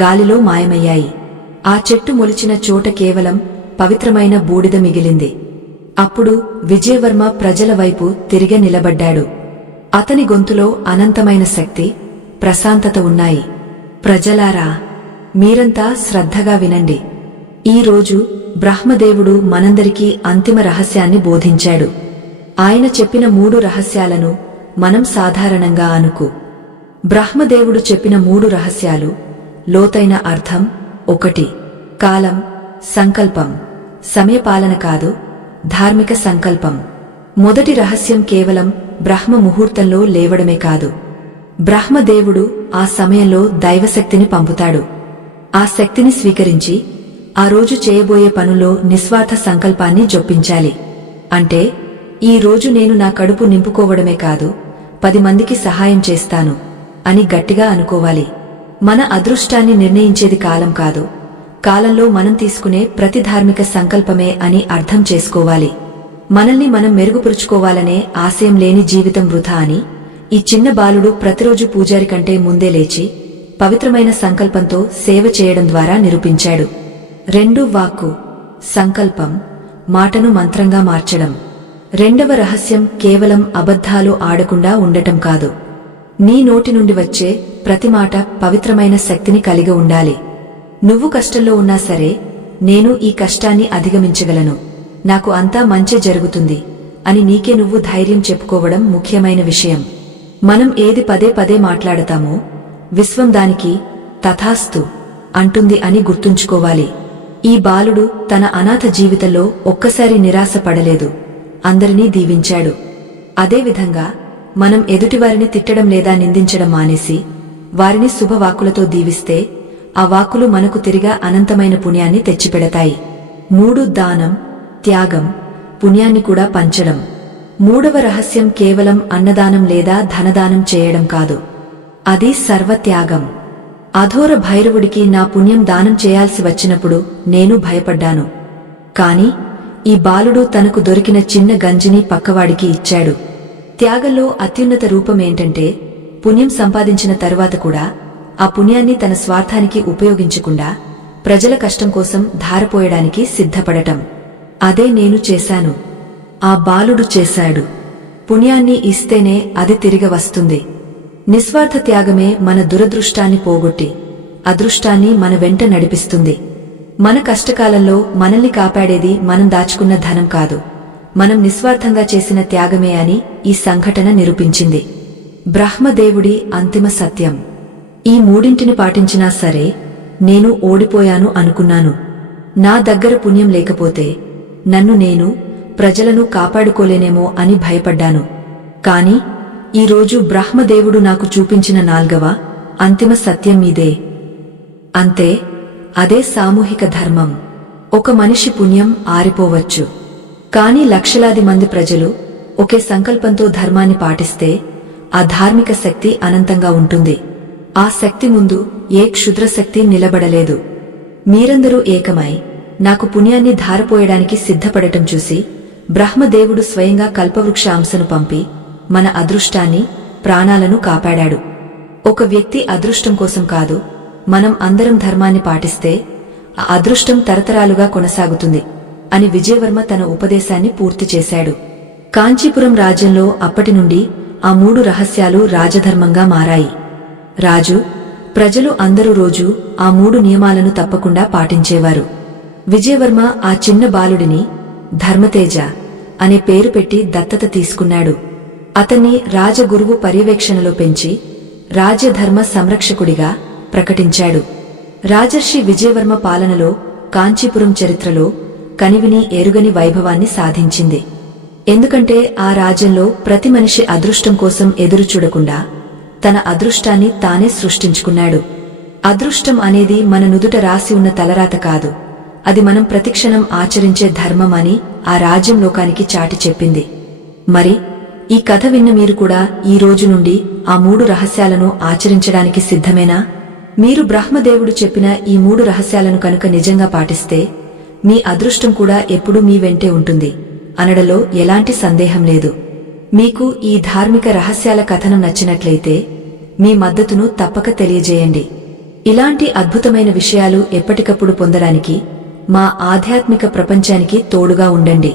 గాలిలో మాయమయ్యాయి. ఆ చెట్టు మొలిచిన చోట కేవలం పవిత్రమైన బూడిద మిగిలింది. అప్పుడు విజయవర్మ ప్రజల వైపు తిరిగి నిలబడ్డాడు. అతని గొంతులో అనంతమైన శక్తి, ప్రశాంతత ఉన్నాయి. ప్రజలారా, మీరంతా శ్రద్ధగా వినండి. ఈరోజు బ్రహ్మదేవుడు మనందరికీ అంతిమ రహస్యాన్ని బోధించాడు. ఆయన చెప్పిన 3 రహస్యాలను మనం సాధారణంగా అనుకు. బ్రహ్మదేవుడు చెప్పిన 3 రహస్యాలు, లోతైన అర్థం. 1. కాలం, సంకల్పం, సమయపాలన కాదు, ధార్మిక సంకల్పం. మొదటి రహస్యం కేవలం బ్రహ్మ ముహూర్తంలో లేవడమే కాదు, బ్రహ్మదేవుడు ఆ సమయంలో దైవశక్తిని పంపుతాడు. ఆ శక్తిని స్వీకరించి ఆ రోజు చేయబోయే పనులో నిస్వార్థ సంకల్పాన్ని జొప్పించాలి. అంటే ఈ రోజు నేను నా కడుపు నింపుకోవడమే కాదు 10 మందికి సహాయం చేస్తాను అని గట్టిగా అనుకోవాలి. మన అదృష్టాన్ని నిర్ణయించేది కాలం కాదు, కాలంలో మనం తీసుకునే ప్రతి ధార్మిక సంకల్పమే అని అర్థం చేసుకోవాలి. మనల్ని మనం మెరుగుపరుచుకోవాలనే ఆశయం లేని జీవితం వృథా అని ఈ చిన్న బాలుడు ప్రతిరోజు పూజారి కంటే ముందే లేచి పవిత్రమైన సంకల్పంతో సేవ చేయడం ద్వారా నిరూపించాడు. 2 వాక్కు సంకల్పం మాటను మంత్రంగా మార్చడం. 2వ రహస్యం కేవలం అబద్ధాలు ఆడకుండా ఉండటం కాదు. నీ నోటి నుండి వచ్చే ప్రతి మాట పవిత్రమైన శక్తిని కలిగి ఉండాలి. నువ్వు కష్టంలో ఉన్నా సరే, నేను ఈ కష్టాన్ని అధిగమించగలను, నాకు అంతా మంచి జరుగుతుంది అని నీకే నువ్వు ధైర్యం చెప్పుకోవడం ముఖ్యమైన విషయం. మనం ఏది పదే పదే మాట్లాడతామో విశ్వం దానికి తథాస్తు అంటుంది అని గుర్తుంచుకోవాలి. ఈ బాలుడు తన అనాథ జీవితంలో ఒక్కసారి నిరాశ పడలేదు, అందరినీ దీవించాడు. అదేవిధంగా మనం ఎదుటివారిని తిట్టడం లేదా నిందించడం మానేసి వారిని శుభవాక్కులతో దీవిస్తే ఆ వాక్కులు మనకు తిరిగా అనంతమైన పుణ్యాన్ని తెచ్చిపెడతాయి. 3 దానం, త్యాగం, పుణ్యాన్ని కూడా పంచడం. 3వ రహస్యం కేవలం అన్నదానం లేదా ధనదానం చేయడం కాదు, అది సర్వత్యాగం. అఘోర భైరవుడికి నా పుణ్యం దానం చేయాల్సి వచ్చినప్పుడు నేను భయపడ్డాను. కాని ఈ బాలుడు తనకు దొరికిన చిన్న గంజిని పక్కవాడికి ఇచ్చాడు. త్యాగంలో అత్యున్నత రూపమేంటంటే పుణ్యం సంపాదించిన తరువాత కూడా ఆ పుణ్యాన్ని తన స్వార్థానికి ఉపయోగించకుండా ప్రజల కష్టం కోసం ధారపోయడానికి సిద్ధపడటం. అదే నేను చేశాను, ఆ బాలుడు చేశాడు. పుణ్యాన్ని ఇస్తేనే అది తిరిగి వస్తుంది. నిస్వార్థ త్యాగమే మన దురదృష్టాన్ని పోగొట్టి అదృష్టాన్ని మన వెంట నడిపిస్తుంది. మన కష్టకాలంలో మనల్ని కాపాడేది మనం దాచుకున్న ధనం కాదు, మనం నిస్వార్థంగా చేసిన త్యాగమే అని ఈ సంఘటన నిరూపించింది. బ్రహ్మదేవుడి అంతిమ సత్యం. ఈ 3ంటిని పాటించినా సరే నేను ఓడిపోయాను అనుకున్నాను. నా దగ్గర పుణ్యం లేకపోతే నన్ను నేను, ప్రజలను కాపాడుకోలేనేమో అని భయపడ్డాను. కాని ఈరోజు బ్రహ్మదేవుడు నాకు చూపించిన 4వ అంతిమ సత్యం ఇదే. అంతే, అదే సామూహిక ధర్మం. ఒక మనిషి పుణ్యం ఆరిపోవచ్చు, కాని లక్షలాది మంది ప్రజలు ఒకే సంకల్పంతో ధర్మాన్ని పాటిస్తే ఆ ధార్మిక శక్తి అనంతంగా ఉంటుంది. ఆ శక్తి ముందు ఏ క్షుద్రశక్తి నిలబడలేదు. మీరందరూ ఏకమై నాకు పుణ్యాన్ని ధారపోయడానికి సిద్ధపడటం చూసి బ్రహ్మదేవుడు స్వయంగా కల్పవృక్ష అంశను పంపి మన అదృష్టాన్ని, ప్రాణాలను కాపాడాడు. ఒక వ్యక్తి అదృష్టం కోసం కాదు, మనం అందరం ధర్మాన్ని పాటిస్తే ఆ అదృష్టం తరతరాలుగా కొనసాగుతుంది అని విజయవర్మ తన ఉపదేశాన్ని పూర్తి చేశాడు. కాంచీపురం రాజ్యంలో అప్పటి నుండి ఆ 3 రహస్యాలు రాజధర్మంగా మారాయి. రాజు, ప్రజలు అందరూ రోజూ ఆ 3 నియమాలను తప్పకుండా పాటించేవారు. విజయవర్మ ఆ చిన్న బాలుడిని ధర్మతేజ అనే పేరు పెట్టి దత్తత తీసుకున్నాడు. అతన్ని రాజగురువు పర్యవేక్షణలో పెంచి రాజ్యధర్మ సంరక్షకుడిగా ప్రకటించాడు. రాజర్షి విజయవర్మ పాలనలో కాంచీపురం చరిత్రలో కనివిని ఎరుగని వైభవాన్ని సాధించింది. ఎందుకంటే ఆ రాజ్యంలో ప్రతి మనిషి అదృష్టం కోసం ఎదురు చూడకుండా తన అదృష్టాన్ని తానే సృష్టించుకున్నాడు. అదృష్టం అనేది మన నుదుట రాసి ఉన్న తలరాత కాదు, అది మనం ప్రతిక్షణం ఆచరించే ధర్మం అని ఆ రాజ్యం లోకానికి చాటి చెప్పింది. మరి ఈ కథ విన్న మీరు కూడా ఈ రోజు నుండి ఆ 3 రహస్యాలను ఆచరించడానికి సిద్ధమేనా? మీరు బ్రహ్మదేవుడు చెప్పిన ఈ 3 రహస్యాలను కనుక నిజంగా పాటిస్తే మీ అదృష్టం కూడా ఎప్పుడూ మీ వెంటే ఉంటుంది అనడలో ఎలాంటి సందేహం లేదు. మీకు ఈ ధార్మిక రహస్యాల కథనం నచ్చినట్లయితే మీ మద్దతును తప్పక తెలియజేయండి. ఇలాంటి అద్భుతమైన విషయాలు ఎప్పటికప్పుడు పొందడానికి మా ఆధ్యాత్మిక ప్రపంచానికి తోడుగా ఉండండి.